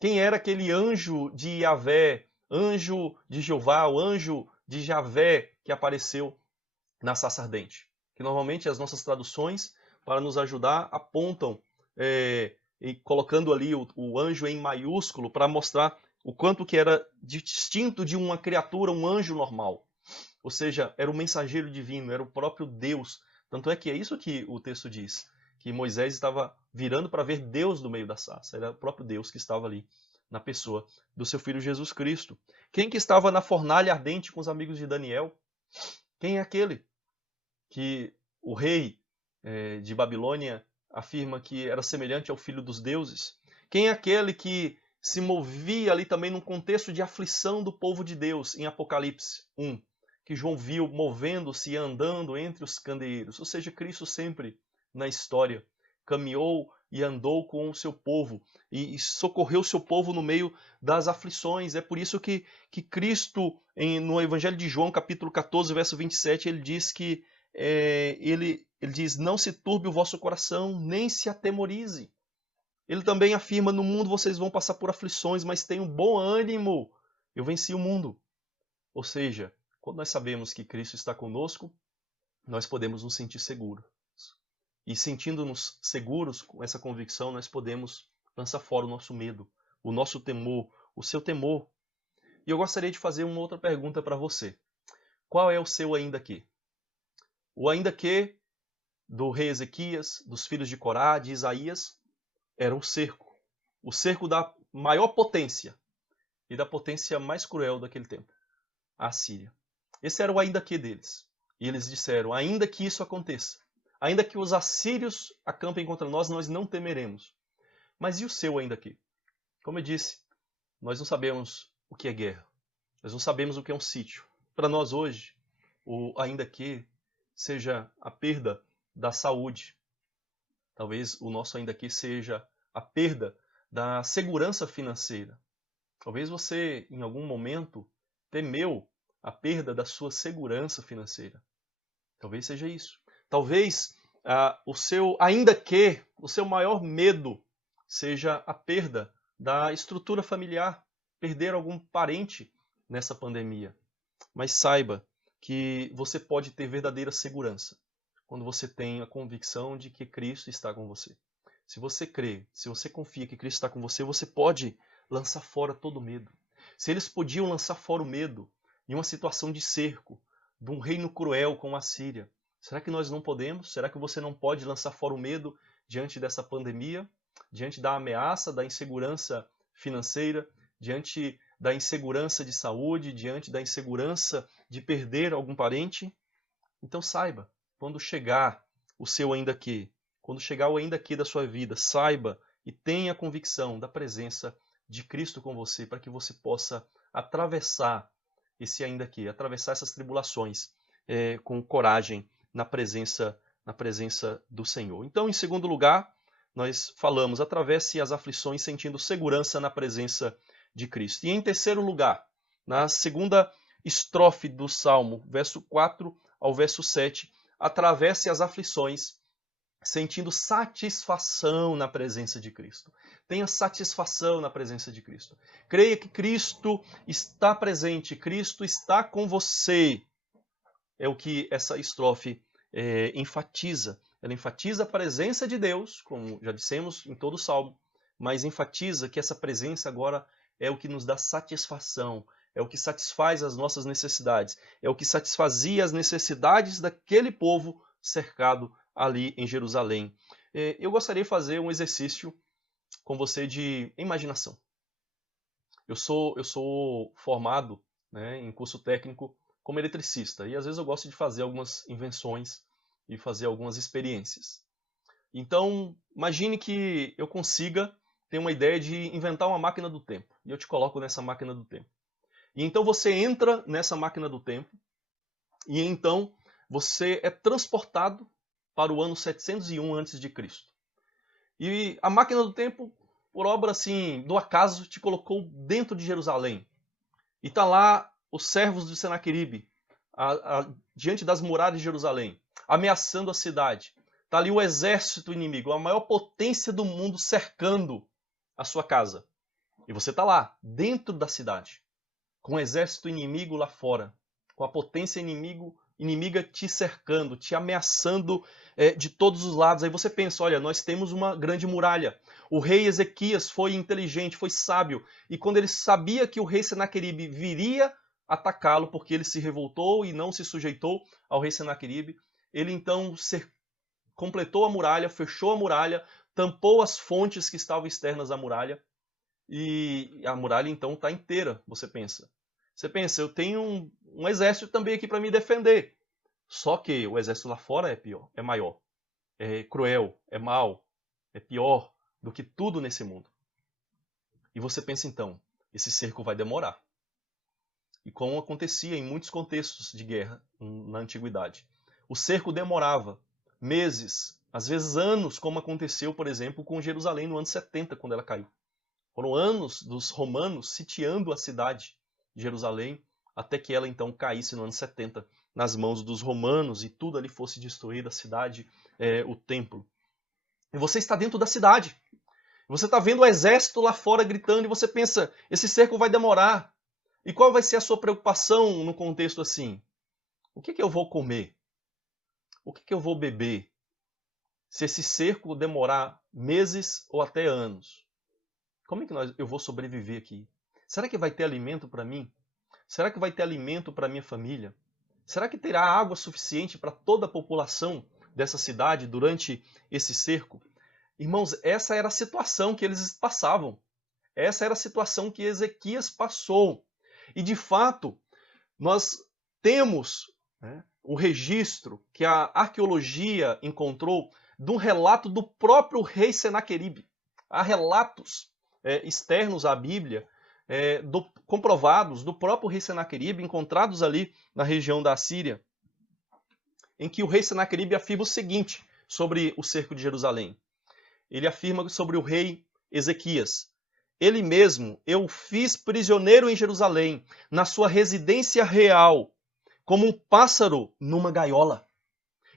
Quem era aquele anjo de Yahvé, anjo de Jeová, o anjo de Javé que apareceu na sarça ardente? Que normalmente as nossas traduções, para nos ajudar, apontam, colocando ali o anjo em maiúsculo, para mostrar o quanto que era distinto de uma criatura, um anjo normal. Ou seja, era o mensageiro divino, era o próprio Deus. Tanto é que é isso que o texto diz, que Moisés estava virando para ver Deus no meio da sarça. Era o próprio Deus que estava ali, na pessoa do seu filho Jesus Cristo. Quem que estava na fornalha ardente com os amigos de Daniel? Quem é aquele que o rei de Babilônia afirma que era semelhante ao filho dos deuses? Quem é aquele que se movia ali também num contexto de aflição do povo de Deus, em Apocalipse 1, que João viu movendo-se e andando entre os candeeiros? Ou seja, Cristo sempre na história caminhou e andou com o seu povo e socorreu o seu povo no meio das aflições. É por isso que Cristo, no Evangelho de João, capítulo 14, verso 27, ele diz que ele diz, não se turbe o vosso coração, nem se atemorize. Ele também afirma, no mundo vocês vão passar por aflições, mas tenham bom ânimo, eu venci o mundo. Ou seja, quando nós sabemos que Cristo está conosco, nós podemos nos sentir seguros. E sentindo-nos seguros com essa convicção, nós podemos lançar fora o nosso medo, o nosso temor, o seu temor. E eu gostaria de fazer uma outra pergunta para você. Qual é o seu ainda que? O ainda que do rei Ezequias, dos filhos de Corá, de Isaías, era um cerco. O cerco da maior potência e da potência mais cruel daquele tempo, a Síria. Esse era o ainda que deles. E eles disseram, ainda que isso aconteça, ainda que os assírios acampem contra nós, nós não temeremos. Mas e o seu ainda que? Como eu disse, nós não sabemos o que é guerra. Nós não sabemos o que é um sítio. Para nós hoje, o ainda que seja a perda da saúde. Talvez o nosso ainda que seja a perda da segurança financeira. Talvez você, em algum momento, temeu a perda da sua segurança financeira. Talvez seja isso. Talvez o seu maior medo seja a perda da estrutura familiar, perder algum parente nessa pandemia. Mas saiba que você pode ter verdadeira segurança quando você tem a convicção de que Cristo está com você. Se você crê, se você confia que Cristo está com você, você pode lançar fora todo o medo. Se eles podiam lançar fora o medo em uma situação de cerco, de um reino cruel como a Síria, será que nós não podemos? Será que você não pode lançar fora o medo diante dessa pandemia, diante da ameaça, da insegurança financeira, diante da insegurança de saúde, diante da insegurança de perder algum parente, então saiba, quando chegar o seu ainda aqui, quando chegar o ainda aqui da sua vida, saiba e tenha a convicção da presença de Cristo com você, para que você possa atravessar esse ainda aqui, atravessar essas tribulações com coragem na presença do Senhor. Então, em segundo lugar, nós falamos, atravesse as aflições sentindo segurança na presença de Cristo. E em terceiro lugar, na segunda estrofe do Salmo, verso 4 ao verso 7, atravesse as aflições sentindo satisfação na presença de Cristo. Tenha satisfação na presença de Cristo. Creia que Cristo está presente, Cristo está com você. É o que essa estrofe enfatiza. Ela enfatiza a presença de Deus, como já dissemos em todo o Salmo, mas enfatiza que essa presença agora é o que nos dá satisfação, é o que satisfaz as nossas necessidades, é o que satisfazia as necessidades daquele povo cercado ali em Jerusalém. Eu gostaria de fazer um exercício com você de imaginação. Eu sou formado, né, em curso técnico como eletricista e às vezes eu gosto de fazer algumas invenções e fazer algumas experiências. Então, imagine que eu consiga ter uma ideia de inventar uma máquina do tempo e eu te coloco nessa máquina do tempo. E então você entra nessa máquina do tempo e então você é transportado para o ano 701 a.C. E a máquina do tempo, por obra assim, do acaso, te colocou dentro de Jerusalém. E está lá os servos de Senaqueribe, diante das muralhas de Jerusalém, ameaçando a cidade. Está ali o exército inimigo, a maior potência do mundo cercando a sua casa. E você está lá, dentro da cidade, com o exército inimigo lá fora, com a potência inimiga te cercando, te ameaçando de todos os lados. Aí você pensa, olha, nós temos uma grande muralha. O rei Ezequias foi inteligente, foi sábio, e quando ele sabia que o rei Senaqueribe viria atacá-lo, porque ele se revoltou e não se sujeitou ao rei Senaqueribe, ele então completou a muralha, fechou a muralha, tampou as fontes que estavam externas à muralha, e a muralha então está inteira, você pensa. Você pensa, eu tenho um exército também aqui para me defender. Só que o exército lá fora é pior, é maior, é cruel, é mau, é pior do que tudo nesse mundo. E você pensa então, esse cerco vai demorar. E como acontecia em muitos contextos de guerra na antiguidade. O cerco demorava meses, às vezes anos, como aconteceu, por exemplo, com Jerusalém no ano 70, quando ela caiu. Foram anos dos romanos sitiando a cidade de Jerusalém, até que ela então caísse no ano 70 nas mãos dos romanos e tudo ali fosse destruído, a cidade, o templo. E você está dentro da cidade. Você está vendo o exército lá fora gritando e você pensa, esse cerco vai demorar. E qual vai ser a sua preocupação no contexto assim? O que eu vou comer? O que eu vou beber? Se esse cerco demorar meses ou até anos? Como é que eu vou sobreviver aqui? Será que vai ter alimento para mim? Será que vai ter alimento para minha família? Será que terá água suficiente para toda a população dessa cidade durante esse cerco? Irmãos, essa era a situação que eles passavam. Essa era a situação que Ezequias passou. E de fato, nós temos o registro que a arqueologia encontrou de um relato do próprio rei Senaqueribe. Há relatos externos à Bíblia, comprovados do próprio rei Senaqueribe, encontrados ali na região da Assíria, em que o rei Senaqueribe afirma o seguinte sobre o cerco de Jerusalém. Ele afirma sobre o rei Ezequias: ele mesmo eu fiz prisioneiro em Jerusalém, na sua residência real, como um pássaro numa gaiola.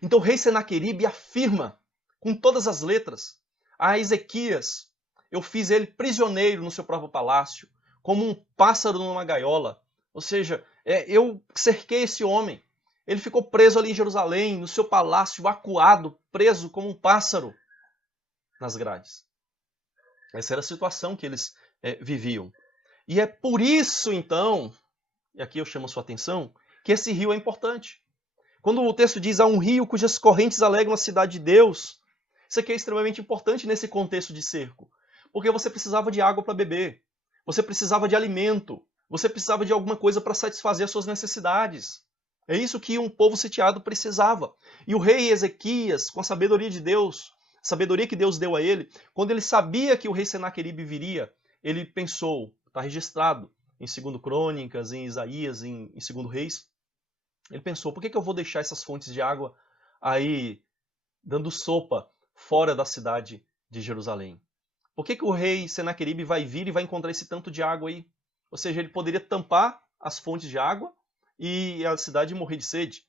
Então o rei Senaqueribe afirma, com todas as letras, a Ezequias: eu fiz ele prisioneiro no seu próprio palácio, como um pássaro numa gaiola. Ou seja, eu cerquei esse homem. Ele ficou preso ali em Jerusalém, no seu palácio, acuado, preso como um pássaro nas grades. Essa era a situação que eles viviam. E é por isso, então, e aqui eu chamo a sua atenção, que esse rio é importante. Quando o texto diz, há um rio cujas correntes alegram a cidade de Deus, isso aqui é extremamente importante nesse contexto de cerco. Porque você precisava de água para beber. Você precisava de alimento. Você precisava de alguma coisa para satisfazer as suas necessidades. É isso que um povo sitiado precisava. E o rei Ezequias, com a sabedoria de Deus, a sabedoria que Deus deu a ele, quando ele sabia que o rei Senaqueribe viria, ele pensou, está registrado em 2 Crônicas, em Isaías, em 2 Reis, ele pensou, por que eu vou deixar essas fontes de água aí dando sopa fora da cidade de Jerusalém? Por que o rei Senaqueribe vai vir e vai encontrar esse tanto de água aí? Ou seja, ele poderia tampar as fontes de água e a cidade morrer de sede.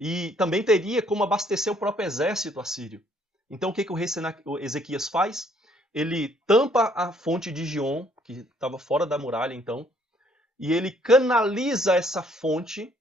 E também teria como abastecer o próprio exército assírio. Então o que o rei Ezequias faz? Ele tampa a fonte de Gion, que estava fora da muralha então, e ele canaliza essa fonte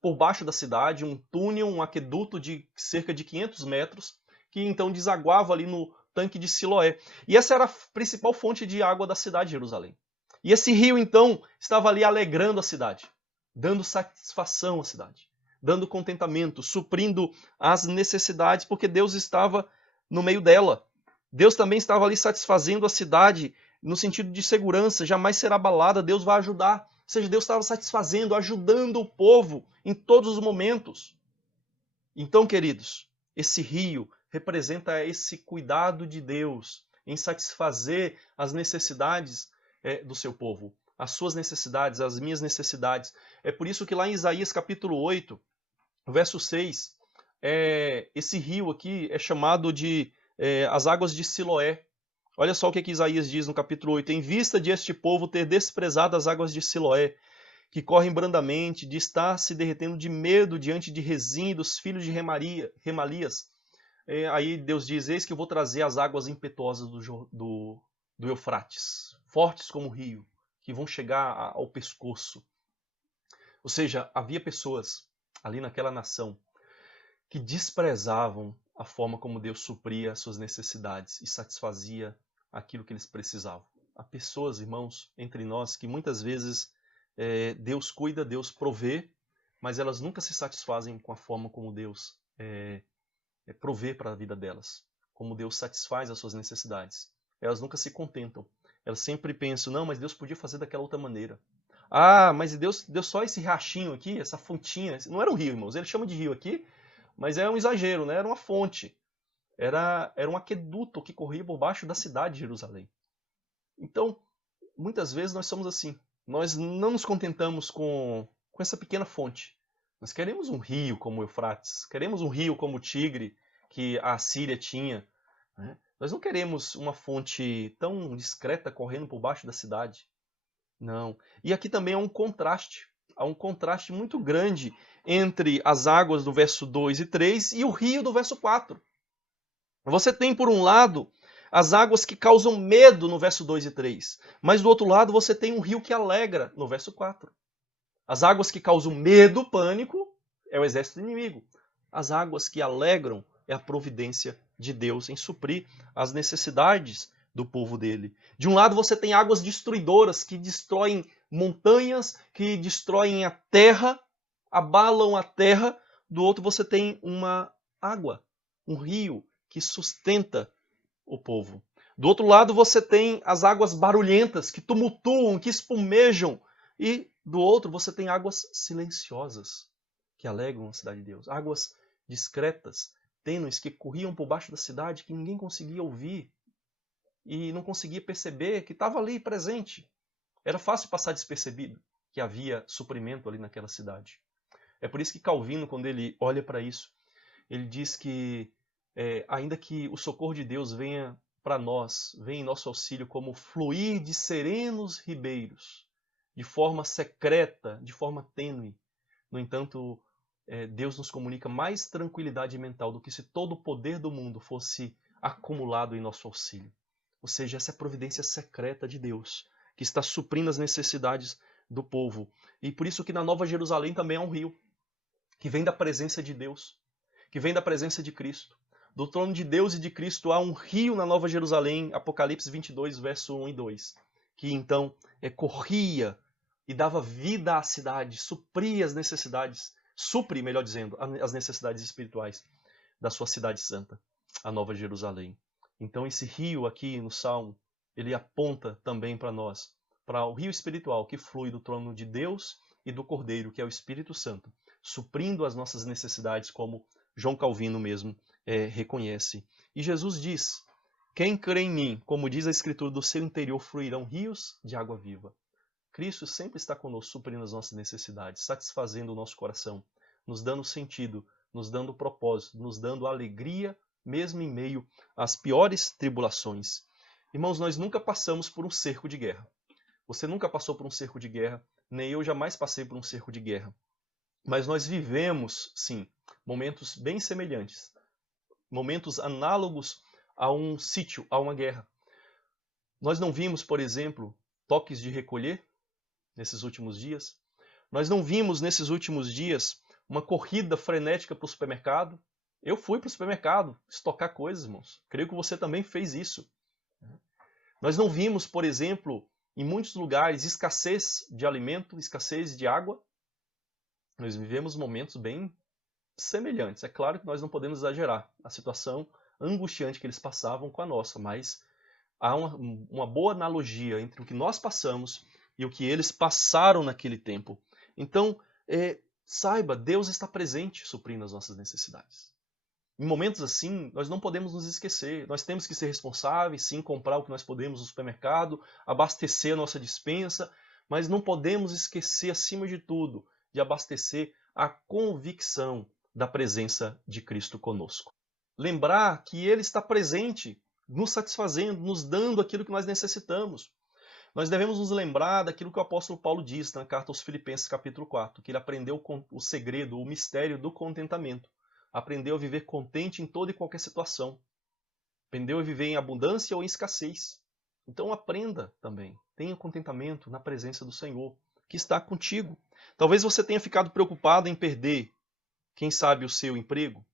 por baixo da cidade, um túnel, um aqueduto de cerca de 500 metros, que então desaguava ali no tanque de Siloé. E essa era a principal fonte de água da cidade de Jerusalém. E esse rio, então, estava ali alegrando a cidade, dando satisfação à cidade, dando contentamento, suprindo as necessidades, porque Deus estava no meio dela. Deus também estava ali satisfazendo a cidade no sentido de segurança, jamais será abalada, Deus vai ajudar. Ou seja, Deus estava satisfazendo, ajudando o povo em todos os momentos. Então, queridos, esse rio representa esse cuidado de Deus em satisfazer as necessidades do seu povo, as suas necessidades, as minhas necessidades. É por isso que lá em Isaías capítulo 8, verso 6, esse rio aqui é chamado de as águas de Siloé. Olha só o que Isaías diz no capítulo 8. Em vista de este povo ter desprezado as águas de Siloé, que correm brandamente, de estar se derretendo de medo diante de Rezim, dos filhos de Remalias. Aí Deus diz, eis que eu vou trazer as águas impetuosas do Eufrates, fortes como o rio, que vão chegar ao pescoço. Ou seja, havia pessoas ali naquela nação que desprezavam a forma como Deus supria as suas necessidades e satisfazia aquilo que eles precisavam. Há pessoas, irmãos, entre nós que muitas vezes Deus cuida, Deus provê, mas elas nunca se satisfazem com a forma como Deus provê para a vida delas, como Deus satisfaz as suas necessidades. Elas nunca se contentam. Elas sempre pensam, não, mas Deus podia fazer daquela outra maneira. Ah, mas Deus deu só esse riachinho aqui, essa fontinha. Não era um rio, irmãos. Ele chama de rio aqui, mas é um exagero, né? Era uma fonte. Era um aqueduto que corria por baixo da cidade de Jerusalém. Então, muitas vezes nós somos assim. Nós não nos contentamos com essa pequena fonte. Nós queremos um rio como o Eufrates. Queremos um rio como o Tigre, que a Assíria tinha. Né? Nós não queremos uma fonte tão discreta correndo por baixo da cidade. Não. E aqui também há um contraste. Há um contraste muito grande entre as águas do verso 2 e 3 e o rio do verso 4. Você tem, por um lado, as águas que causam medo no verso 2 e 3. Mas do outro lado você tem um rio que alegra no verso 4. As águas que causam medo, pânico, é o exército inimigo. As águas que alegram é a providência de Deus em suprir as necessidades do povo dele. De um lado você tem águas destruidoras que destroem montanhas, que destroem a terra, abalam a terra. Do outro você tem uma água, um rio que sustenta o povo. Do outro lado você tem as águas barulhentas que tumultuam, que espumejam. E do outro você tem águas silenciosas que alegram a cidade de Deus. Águas discretas, tênues, que corriam por baixo da cidade, que ninguém conseguia ouvir e não conseguia perceber que estava ali presente. Era fácil passar despercebido que havia suprimento ali naquela cidade. É por isso que Calvino, quando ele olha para isso, ele diz que ainda que o socorro de Deus venha para nós, venha em nosso auxílio como fluir de serenos ribeiros, de forma secreta, de forma tênue. No entanto, Deus nos comunica mais tranquilidade mental do que se todo o poder do mundo fosse acumulado em nosso auxílio. Ou seja, essa é a providência secreta de Deus, que está suprindo as necessidades do povo. E por isso que na Nova Jerusalém também há um rio, que vem da presença de Deus, que vem da presença de Cristo. Do trono de Deus e de Cristo há um rio na Nova Jerusalém, Apocalipse 22, verso 1 e 2, que então corria e dava vida à cidade, supria as necessidades, supre, melhor dizendo, as necessidades espirituais da sua cidade santa, a Nova Jerusalém. Então esse rio aqui no Salmo, ele aponta também para nós, para o rio espiritual que flui do trono de Deus e do Cordeiro, que é o Espírito Santo, suprindo as nossas necessidades, como João Calvino mesmo reconhece. E Jesus diz: quem crê em mim, como diz a Escritura, do seu interior fluirão rios de água viva. Cristo sempre está conosco, suprindo as nossas necessidades, satisfazendo o nosso coração, nos dando sentido, nos dando propósito, nos dando alegria, mesmo em meio às piores tribulações. Irmãos, nós nunca passamos por um cerco de guerra. Você nunca passou por um cerco de guerra, nem eu jamais passei por um cerco de guerra. Mas nós vivemos, sim, momentos bem semelhantes, momentos análogos a um sítio, a uma guerra. Nós não vimos, por exemplo, toques de recolher nesses últimos dias. Nós não vimos nesses últimos dias uma corrida frenética para o supermercado. Eu fui para o supermercado estocar coisas, irmãos. Creio que você também fez isso. Nós não vimos, por exemplo, em muitos lugares, escassez de alimento, escassez de água. Nós vivemos momentos bem semelhantes. É claro que nós não podemos exagerar a situação angustiante que eles passavam com a nossa, mas há uma boa analogia entre o que nós passamos e o que eles passaram naquele tempo. Então, saiba, Deus está presente suprindo as nossas necessidades. Em momentos assim, nós não podemos nos esquecer. Nós temos que ser responsáveis, sim, comprar o que nós podemos no supermercado, abastecer a nossa despensa, mas não podemos esquecer, acima de tudo, de abastecer a convicção da presença de Cristo conosco. Lembrar que Ele está presente, nos satisfazendo, nos dando aquilo que nós necessitamos. Nós devemos nos lembrar daquilo que o apóstolo Paulo diz na carta aos Filipenses, capítulo 4, que ele aprendeu o segredo, o mistério do contentamento. Aprendeu a viver contente em toda e qualquer situação. Aprendeu a viver em abundância ou em escassez. Então aprenda também. Tenha contentamento na presença do Senhor, que está contigo. Talvez você tenha ficado preocupado em perder, quem sabe, o seu emprego.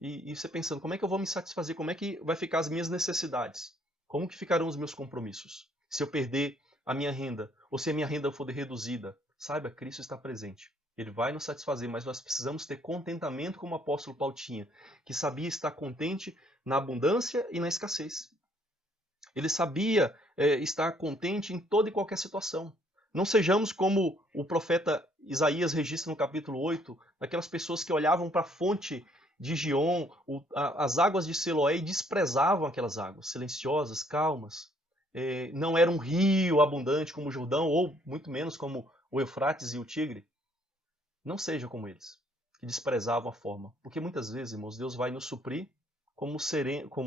E você pensando, como é que eu vou me satisfazer? Como é que vai ficar as minhas necessidades? Como que ficarão os meus compromissos? Se eu perder a minha renda, ou se a minha renda for reduzida, saiba, Cristo está presente. Ele vai nos satisfazer, mas nós precisamos ter contentamento como o apóstolo Paulo tinha, que sabia estar contente na abundância e na escassez. Ele sabia estar contente em toda e qualquer situação. Não sejamos como o profeta Isaías registra no capítulo 8, aquelas pessoas que olhavam para a fonte de Gion, as águas de Siloé, e desprezavam aquelas águas, silenciosas, calmas. Não era um rio abundante como o Jordão, ou muito menos como o Eufrates e o Tigre. Não seja como eles, que desprezavam a forma. Porque muitas vezes, irmãos, Deus vai nos suprir como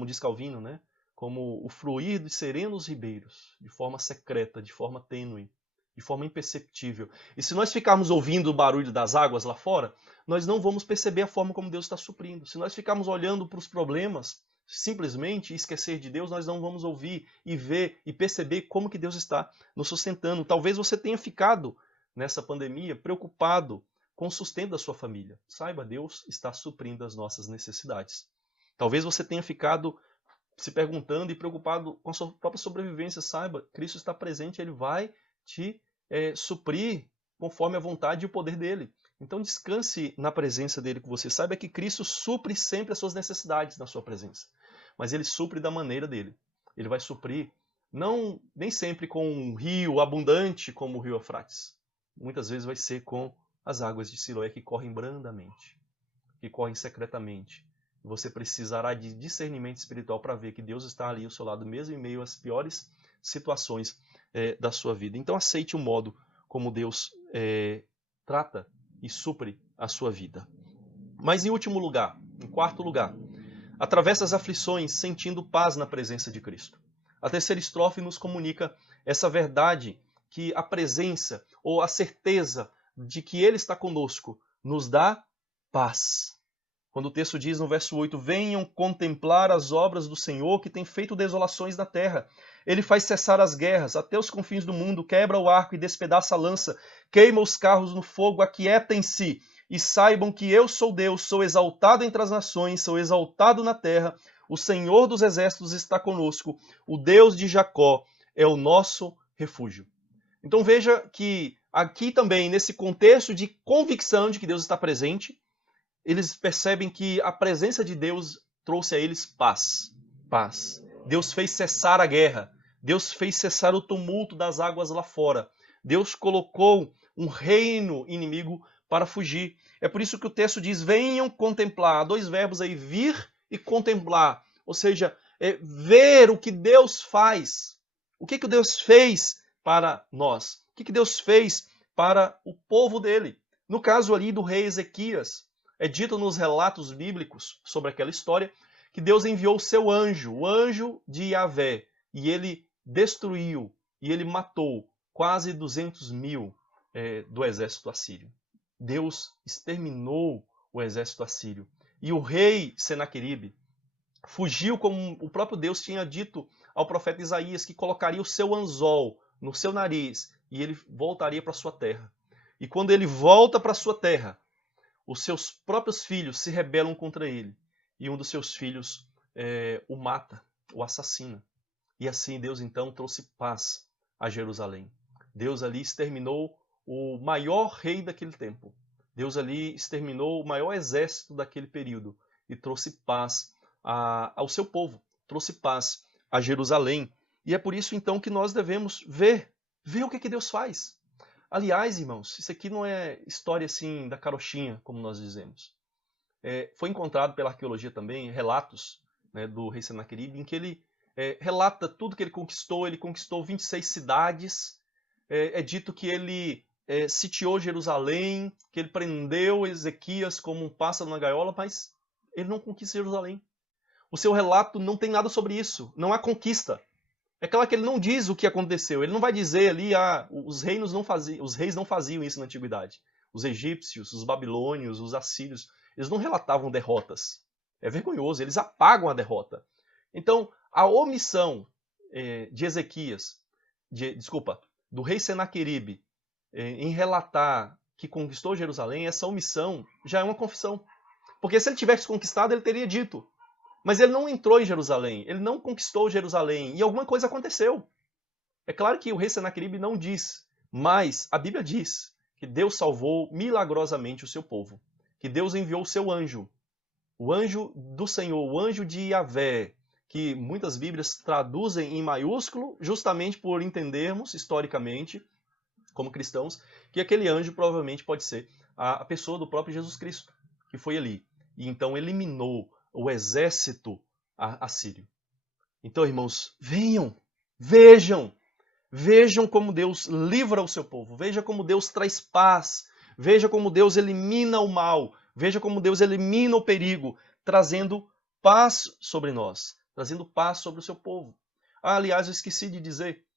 diz Calvino, né? Como o fluir de serenos ribeiros, de forma secreta, de forma tênue, de forma imperceptível. E se nós ficarmos ouvindo o barulho das águas lá fora, nós não vamos perceber a forma como Deus está suprindo. Se nós ficarmos olhando para os problemas, simplesmente esquecer de Deus, nós não vamos ouvir e ver e perceber como que Deus está nos sustentando. Talvez você tenha ficado nessa pandemia preocupado com o sustento da sua família. Saiba, Deus está suprindo as nossas necessidades. Talvez você tenha ficado se perguntando e preocupado com a sua própria sobrevivência. Saiba, Cristo está presente, Ele vai te suprir conforme a vontade e o poder dEle. Então descanse na presença dEle com você. Saiba que Cristo supre sempre as suas necessidades na sua presença. Mas Ele supre da maneira dEle. Ele vai suprir, nem sempre com um rio abundante como o rio Eufrates. Muitas vezes vai ser com as águas de Siloé que correm brandamente, que correm secretamente. Você precisará de discernimento espiritual para ver que Deus está ali ao seu lado, mesmo em meio às piores situações da sua vida. Então aceite o modo como Deus trata e supre a sua vida. Mas em último lugar, em quarto lugar, atravessa as aflições sentindo paz na presença de Cristo. A terceira estrofe nos comunica essa verdade que a presença ou a certeza de que Ele está conosco nos dá paz. Quando o texto diz no verso 8, venham contemplar as obras do Senhor que tem feito desolações na terra. Ele faz cessar as guerras até os confins do mundo, quebra o arco e despedaça a lança, queima os carros no fogo, aquietem-se e saibam que eu sou Deus, sou exaltado entre as nações, sou exaltado na terra, o Senhor dos exércitos está conosco, o Deus de Jacó é o nosso refúgio. Então veja que aqui também, nesse contexto de convicção de que Deus está presente, eles percebem que a presença de Deus trouxe a eles paz. Paz. Deus fez cessar a guerra. Deus fez cessar o tumulto das águas lá fora. Deus colocou um reino inimigo para fugir. É por isso que o texto diz: venham contemplar. Há dois verbos aí, vir e contemplar. Ou seja, ver o que Deus faz. O que Deus fez para nós? O que Deus fez para o povo dele? No caso ali do rei Ezequias, é dito nos relatos bíblicos sobre aquela história que Deus enviou o seu anjo, o anjo de Yahvé, e ele destruiu e ele matou quase 200 mil do exército assírio. Deus exterminou o exército assírio. E o rei Senaqueribe fugiu, como o próprio Deus tinha dito ao profeta Isaías, que colocaria o seu anzol no seu nariz e ele voltaria para sua terra. E quando ele volta para sua terra, os seus próprios filhos se rebelam contra ele. E um dos seus filhos o mata, o assassina. E assim Deus então trouxe paz a Jerusalém. Deus ali exterminou o maior rei daquele tempo. Deus ali exterminou o maior exército daquele período e trouxe paz ao seu povo, trouxe paz a Jerusalém. E é por isso então que nós devemos ver o que Deus faz. Aliás, irmãos, isso aqui não é história assim da carochinha, como nós dizemos. Foi encontrado pela arqueologia também relatos, né, do rei Senaqueribe, em que ele relata tudo que ele conquistou 26 cidades, é dito que ele sitiou Jerusalém, que ele prendeu Ezequias como um pássaro na gaiola, mas ele não conquista Jerusalém. O seu relato não tem nada sobre isso, não há conquista. É claro que ele não diz o que aconteceu, ele não vai dizer ali, os reis não faziam isso na antiguidade. Os egípcios, os babilônios, os assírios, eles não relatavam derrotas. É vergonhoso, eles apagam a derrota. Então, a omissão de Ezequias, do rei Senaqueribe, em relatar que conquistou Jerusalém, essa omissão já é uma confissão. Porque se ele tivesse conquistado, ele teria dito. Mas ele não entrou em Jerusalém, ele não conquistou Jerusalém, e alguma coisa aconteceu. É claro que o rei Senaqueribe não diz, mas a Bíblia diz que Deus salvou milagrosamente o seu povo, que Deus enviou o seu anjo, o anjo do Senhor, o anjo de Yahvé, que muitas Bíblias traduzem em maiúsculo, justamente por entendermos historicamente, como cristãos, que aquele anjo provavelmente pode ser a pessoa do próprio Jesus Cristo, que foi ali, e então eliminou o exército assírio. Então, irmãos, venham, vejam como Deus livra o seu povo, veja como Deus traz paz, veja como Deus elimina o mal, veja como Deus elimina o perigo, trazendo paz sobre nós, trazendo paz sobre o seu povo. Aliás, eu esqueci de dizer,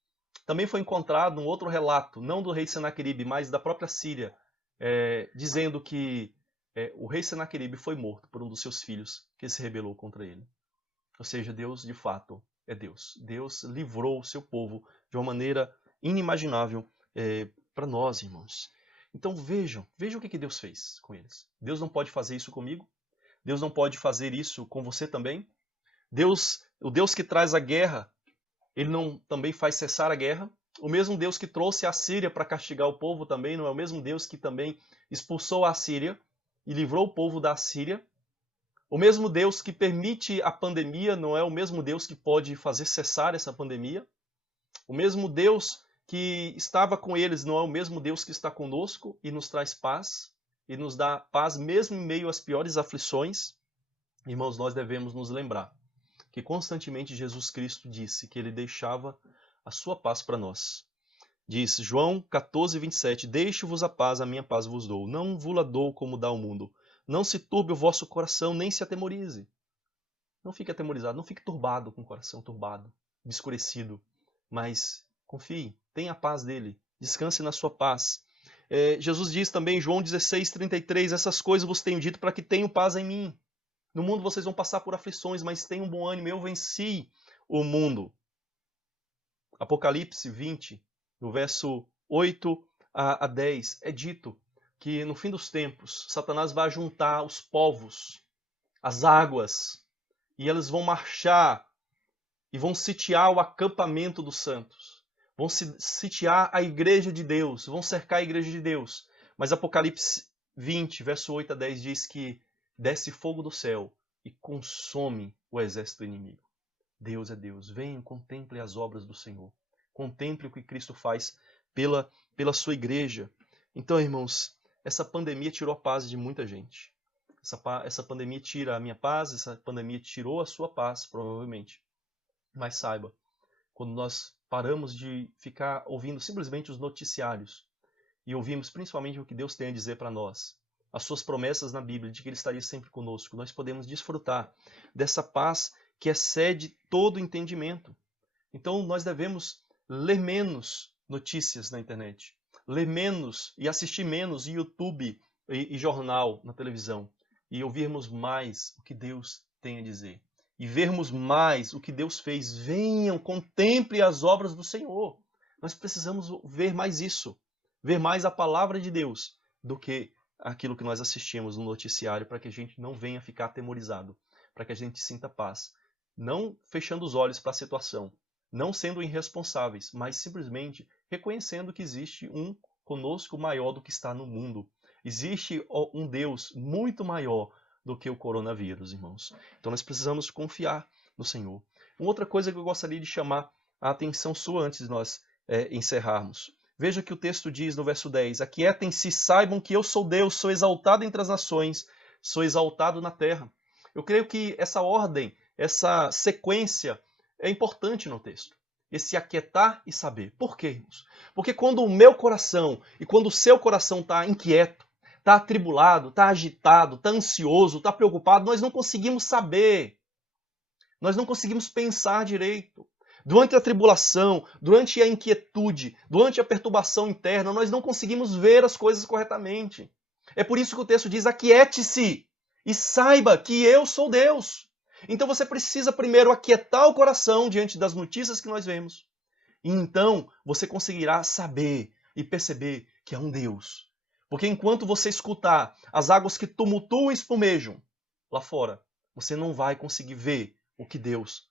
também foi encontrado um outro relato, não do rei Senaqueribe, mas da própria Síria, dizendo que o rei Senaqueribe foi morto por um dos seus filhos que se rebelou contra ele. Ou seja, Deus de fato é Deus. Deus livrou o seu povo de uma maneira inimaginável para nós, irmãos. Então vejam o que Deus fez com eles. Deus não pode fazer isso comigo? Deus não pode fazer isso com você também? O Deus que traz a guerra, ele não também faz cessar a guerra? O mesmo Deus que trouxe a Síria para castigar o povo também não é o mesmo Deus que também expulsou a Síria e livrou o povo da Síria? O mesmo Deus que permite a pandemia não é o mesmo Deus que pode fazer cessar essa pandemia? O mesmo Deus que estava com eles não é o mesmo Deus que está conosco e nos traz paz? E nos dá paz mesmo em meio às piores aflições? Irmãos, nós devemos nos lembrar que constantemente Jesus Cristo disse que ele deixava a sua paz para nós. Diz João 14, 27, deixo-vos a paz, a minha paz vos dou. Não vos-la dou como dá o mundo. Não se turbe o vosso coração, nem se atemorize. Não fique atemorizado, não fique turbado, com o coração turbado, obscurecido. Mas confie, tenha a paz dele, descanse na sua paz. Jesus diz também em João 16, 33, essas coisas vos tenho dito para que tenham paz em mim. No mundo vocês vão passar por aflições, mas tenham bom ânimo, eu venci o mundo. Apocalipse 20, no verso 8 a 10, é dito que no fim dos tempos, Satanás vai juntar os povos, as águas, e eles vão marchar e vão sitiar o acampamento dos santos. Vão sitiar a igreja de Deus, vão cercar a igreja de Deus. Mas Apocalipse 20, verso 8 a 10 diz que desce fogo do céu e consome o exército inimigo. Deus é Deus. Venham, contemple as obras do Senhor. Contemple o que Cristo faz pela sua igreja. Então, irmãos, essa pandemia tirou a paz de muita gente. Essa pandemia tira a minha paz, essa pandemia tirou a sua paz, provavelmente. Mas saiba, quando nós paramos de ficar ouvindo simplesmente os noticiários e ouvimos principalmente o que Deus tem a dizer para nós, as suas promessas na Bíblia de que Ele estaria sempre conosco, nós podemos desfrutar dessa paz que excede todo entendimento. Então nós devemos ler menos notícias na internet, ler menos e assistir menos YouTube e jornal na televisão, e ouvirmos mais o que Deus tem a dizer. E vermos mais o que Deus fez. Venham, contemple as obras do Senhor. Nós precisamos ver mais isso. Ver mais a palavra de Deus do que aquilo que nós assistimos no noticiário, para que a gente não venha ficar atemorizado, para que a gente sinta paz. Não fechando os olhos para a situação, não sendo irresponsáveis, mas simplesmente reconhecendo que existe um conosco maior do que está no mundo. Existe um Deus muito maior do que o coronavírus, irmãos. Então nós precisamos confiar no Senhor. Uma outra coisa que eu gostaria de chamar a atenção sua antes de nós encerrarmos. Veja que o texto diz no verso 10, aquietem-se, saibam que eu sou Deus, sou exaltado entre as nações, sou exaltado na terra. Eu creio que essa ordem, essa sequência é importante no texto. Esse aquietar e saber. Por quê, irmãos? Porque quando o meu coração e quando o seu coração está inquieto, está atribulado, está agitado, está ansioso, está preocupado, nós não conseguimos saber. Nós não conseguimos pensar direito. Durante a tribulação, durante a inquietude, durante a perturbação interna, nós não conseguimos ver as coisas corretamente. É por isso que o texto diz, aquiete-se e saiba que eu sou Deus. Então você precisa primeiro aquietar o coração diante das notícias que nós vemos. E então você conseguirá saber e perceber que é um Deus. Porque enquanto você escutar as águas que tumultuam e espumejam lá fora, você não vai conseguir ver o que Deus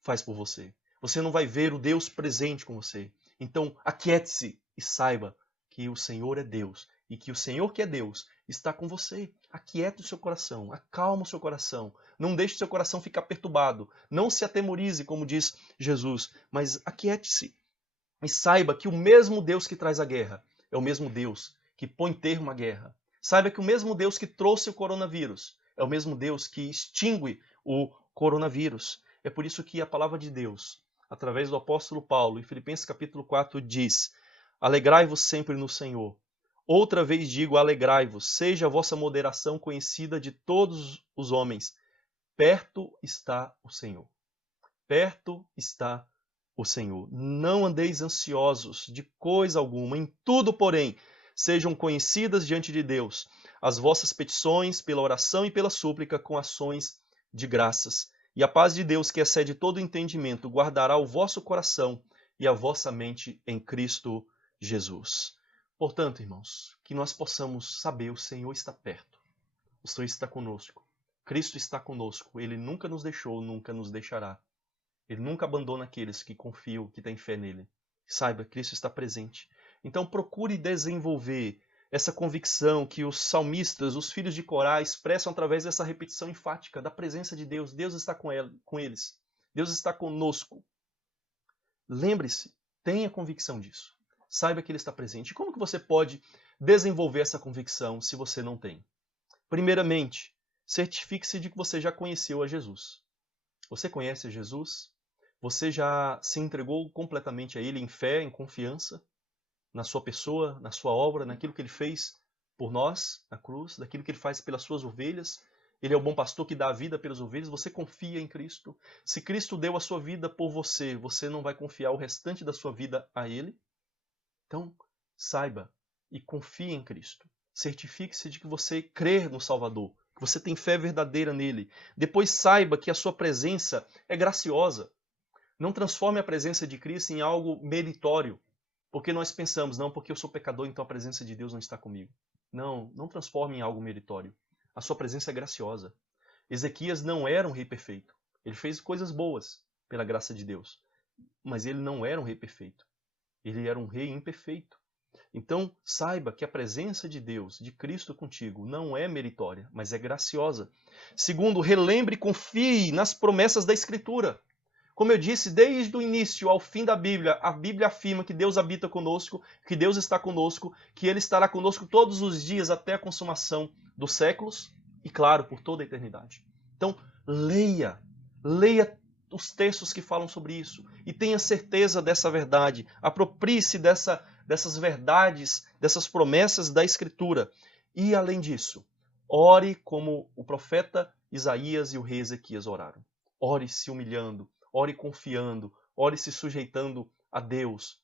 faz por você. Você não vai ver o Deus presente com você. Então, aquiete-se e saiba que o Senhor é Deus. E que o Senhor que é Deus está com você. Aquiete o seu coração, acalma o seu coração. Não deixe o seu coração ficar perturbado. Não se atemorize, como diz Jesus, mas aquiete-se. E saiba que o mesmo Deus que traz a guerra é o mesmo Deus que põe termo à guerra. Saiba que o mesmo Deus que trouxe o coronavírus é o mesmo Deus que extingue o coronavírus. É por isso que a palavra de Deus, através do apóstolo Paulo, em Filipenses capítulo 4, diz: alegrai-vos sempre no Senhor. Outra vez digo, alegrai-vos, seja a vossa moderação conhecida de todos os homens. Perto está o Senhor. Perto está o Senhor. Não andeis ansiosos de coisa alguma, em tudo, porém, sejam conhecidas diante de Deus as vossas petições pela oração e pela súplica com ações de graças. E a paz de Deus, que excede todo entendimento, guardará o vosso coração e a vossa mente em Cristo Jesus. Portanto, irmãos, que nós possamos saber, o Senhor está perto. O Senhor está conosco. Cristo está conosco. Ele nunca nos deixou, nunca nos deixará. Ele nunca abandona aqueles que confiam, que têm fé nele. Saiba, Cristo está presente. Então procure desenvolver essa convicção que os salmistas, os filhos de Corá, expressam através dessa repetição enfática da presença de Deus. Deus está com eles. Deus está conosco. Lembre-se, tenha convicção disso. Saiba que Ele está presente. E como que você pode desenvolver essa convicção se você não tem? Primeiramente, certifique-se de que você já conheceu a Jesus. Você conhece Jesus? Você já se entregou completamente a Ele em fé, em confiança, na sua pessoa, na sua obra, naquilo que Ele fez por nós, na cruz, daquilo que Ele faz pelas suas ovelhas? Ele é o bom pastor que dá a vida pelas ovelhas. Você confia em Cristo? Se Cristo deu a sua vida por você, você não vai confiar o restante da sua vida a Ele? Então, saiba e confie em Cristo. Certifique-se de que você crê no Salvador, que você tem fé verdadeira nele. Depois saiba que a sua presença é graciosa. Não transforme a presença de Cristo em algo meritório, porque nós pensamos, não, porque eu sou pecador, então a presença de Deus não está comigo. Não, não transforme em algo meritório. A sua presença é graciosa. Ezequias não era um rei perfeito. Ele fez coisas boas pela graça de Deus, mas ele não era um rei perfeito. Ele era um rei imperfeito. Então, saiba que a presença de Deus, de Cristo contigo, não é meritória, mas é graciosa. Segundo, relembre e confie nas promessas da Escritura. Como eu disse, desde o início ao fim da Bíblia, a Bíblia afirma que Deus habita conosco, que Deus está conosco, que Ele estará conosco todos os dias até a consumação dos séculos e, claro, por toda a eternidade. Então, leia os textos que falam sobre isso e tenha certeza dessa verdade. Aproprie-se dessas verdades, dessas promessas da Escritura. E, além disso, ore como o profeta Isaías e o rei Ezequias oraram. Ore se humilhando, ore confiando, ore se sujeitando a Deus,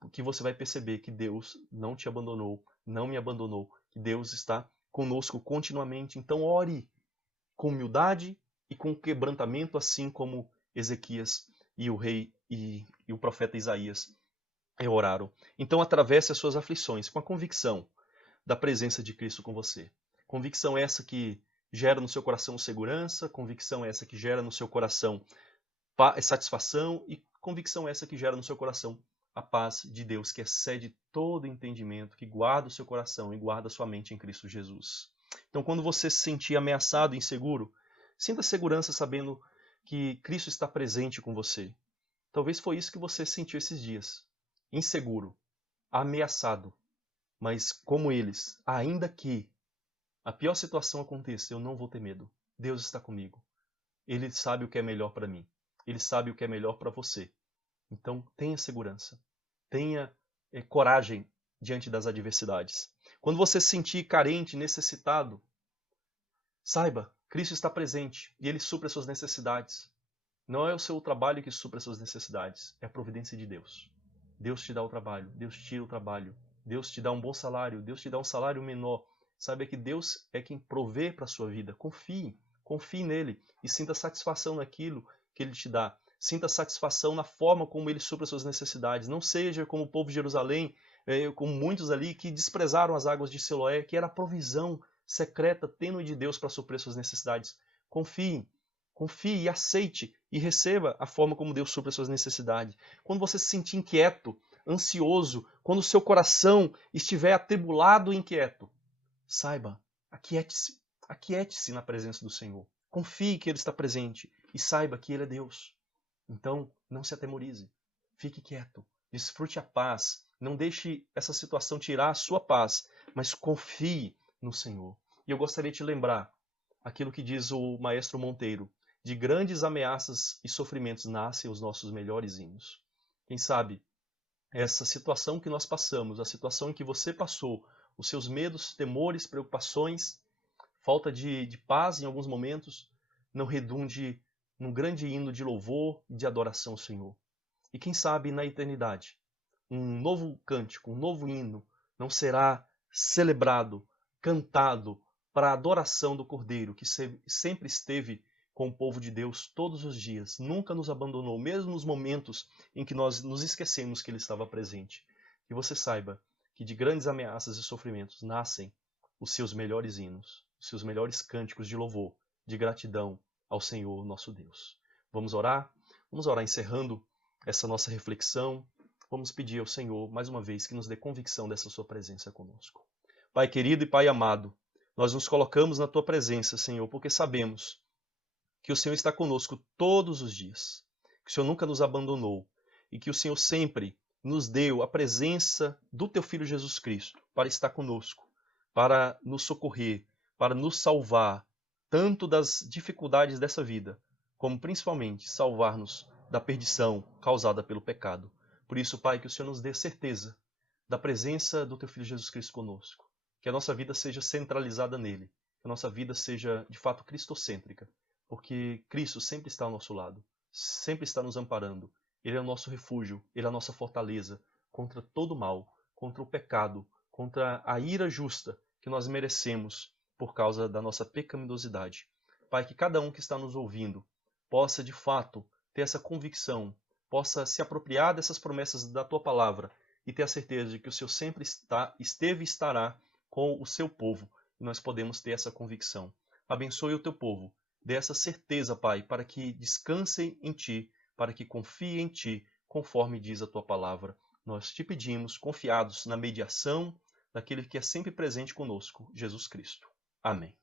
porque você vai perceber que Deus não te abandonou, não me abandonou, que Deus está conosco continuamente. Então ore com humildade e com quebrantamento, assim como Ezequias e o rei e o profeta Isaías oraram. Então atravesse as suas aflições com a convicção da presença de Cristo com você. Convicção essa que gera no seu coração segurança, convicção essa que gera no seu coração satisfação e convicção essa que gera no seu coração a paz de Deus, que excede todo entendimento, que guarda o seu coração e guarda a sua mente em Cristo Jesus. Então, quando você se sentir ameaçado e inseguro, sinta segurança sabendo que Cristo está presente com você. Talvez foi isso que você sentiu esses dias. Inseguro, ameaçado, mas como eles, ainda que a pior situação aconteça, eu não vou ter medo. Deus está comigo. Ele sabe o que é melhor para mim. Ele sabe o que é melhor para você. Então, tenha segurança. Tenha coragem diante das adversidades. Quando você se sentir carente, necessitado, saiba, Cristo está presente e Ele supre as suas necessidades. Não é o seu trabalho que supre as suas necessidades, é a providência de Deus. Deus te dá o trabalho, Deus tira o trabalho, Deus te dá um bom salário, Deus te dá um salário menor. Saiba que Deus é quem provê para a sua vida. Confie nele e sinta satisfação naquilo que ele te dá. Sinta satisfação na forma como ele supra as suas necessidades. Não seja como o povo de Jerusalém, como muitos ali que desprezaram as águas de Siloé, que era a provisão secreta, tênue de Deus para suprir as suas necessidades. Confie e aceite e receba a forma como Deus supra as suas necessidades. Quando você se sentir inquieto, ansioso, quando o seu coração estiver atribulado e inquieto, saiba, aquiete-se. Aquiete-se na presença do Senhor. Confie que Ele está presente e saiba que Ele é Deus. Então, não se atemorize. Fique quieto. Desfrute a paz. Não deixe essa situação tirar a sua paz, mas confie no Senhor. E eu gostaria de te lembrar aquilo que diz o maestro Monteiro: de grandes ameaças e sofrimentos nascem os nossos melhores hinos. Quem sabe essa situação que nós passamos, a situação em que você passou, os seus medos, temores, preocupações, falta de paz em alguns momentos, não redunde num grande hino de louvor e de adoração ao Senhor. E quem sabe na eternidade, um novo cântico, um novo hino não será celebrado, cantado para a adoração do Cordeiro, que sempre esteve com o povo de Deus todos os dias, nunca nos abandonou, mesmo nos momentos em que nós nos esquecemos que Ele estava presente. Que você saiba que de grandes ameaças e sofrimentos nascem os seus melhores hinos, os seus melhores cânticos de louvor, de gratidão ao Senhor nosso Deus. Vamos orar? Vamos orar encerrando essa nossa reflexão. Vamos pedir ao Senhor, mais uma vez, que nos dê convicção dessa sua presença conosco. Pai querido e Pai amado, nós nos colocamos na tua presença, Senhor, porque sabemos que o Senhor está conosco todos os dias, que o Senhor nunca nos abandonou e que o Senhor sempre nos deu a presença do teu Filho Jesus Cristo para estar conosco, para nos socorrer, para nos salvar, tanto das dificuldades dessa vida, como principalmente salvar-nos da perdição causada pelo pecado. Por isso, Pai, que o Senhor nos dê certeza da presença do teu Filho Jesus Cristo conosco, que a nossa vida seja centralizada nele, que a nossa vida seja de fato cristocêntrica, porque Cristo sempre está ao nosso lado, sempre está nos amparando. Ele é o nosso refúgio, Ele é a nossa fortaleza contra todo o mal, contra o pecado, contra a ira justa que nós merecemos por causa da nossa pecaminosidade. Pai, que cada um que está nos ouvindo possa de fato ter essa convicção, possa se apropriar dessas promessas da Tua Palavra e ter a certeza de que o Senhor sempre esteve e estará com o seu povo. E nós podemos ter essa convicção. Abençoe o Teu povo. Dê essa certeza, Pai, para que descansem em Ti, para que confiem em Ti, conforme diz a Tua Palavra. Nós te pedimos, confiados na mediação daquele que é sempre presente conosco, Jesus Cristo. Amém.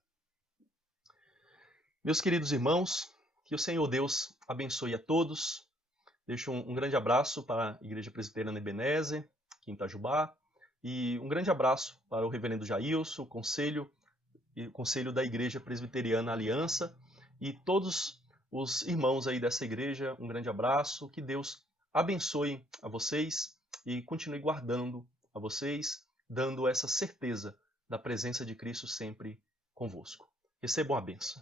Meus queridos irmãos, que o Senhor Deus abençoe a todos, Deixo um grande abraço para a Igreja Presbiteriana Ebenezer, aqui em Itajubá, e um grande abraço para o reverendo Jailson, o conselho da Igreja Presbiteriana Aliança, e todos os irmãos aí dessa igreja, um grande abraço, que Deus abençoe a vocês e continue guardando a vocês, dando essa certeza da presença de Cristo sempre convosco. Recebam a bênção.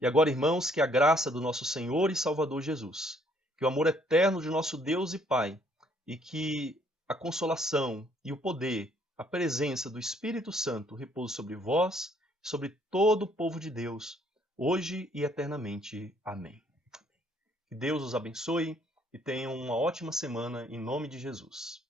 E agora, irmãos, que a graça do nosso Senhor e Salvador Jesus, que o amor eterno de nosso Deus e Pai, e que a consolação e o poder, a presença do Espírito Santo repouse sobre vós, sobre todo o povo de Deus, hoje e eternamente. Amém. Que Deus os abençoe e tenham uma ótima semana em nome de Jesus.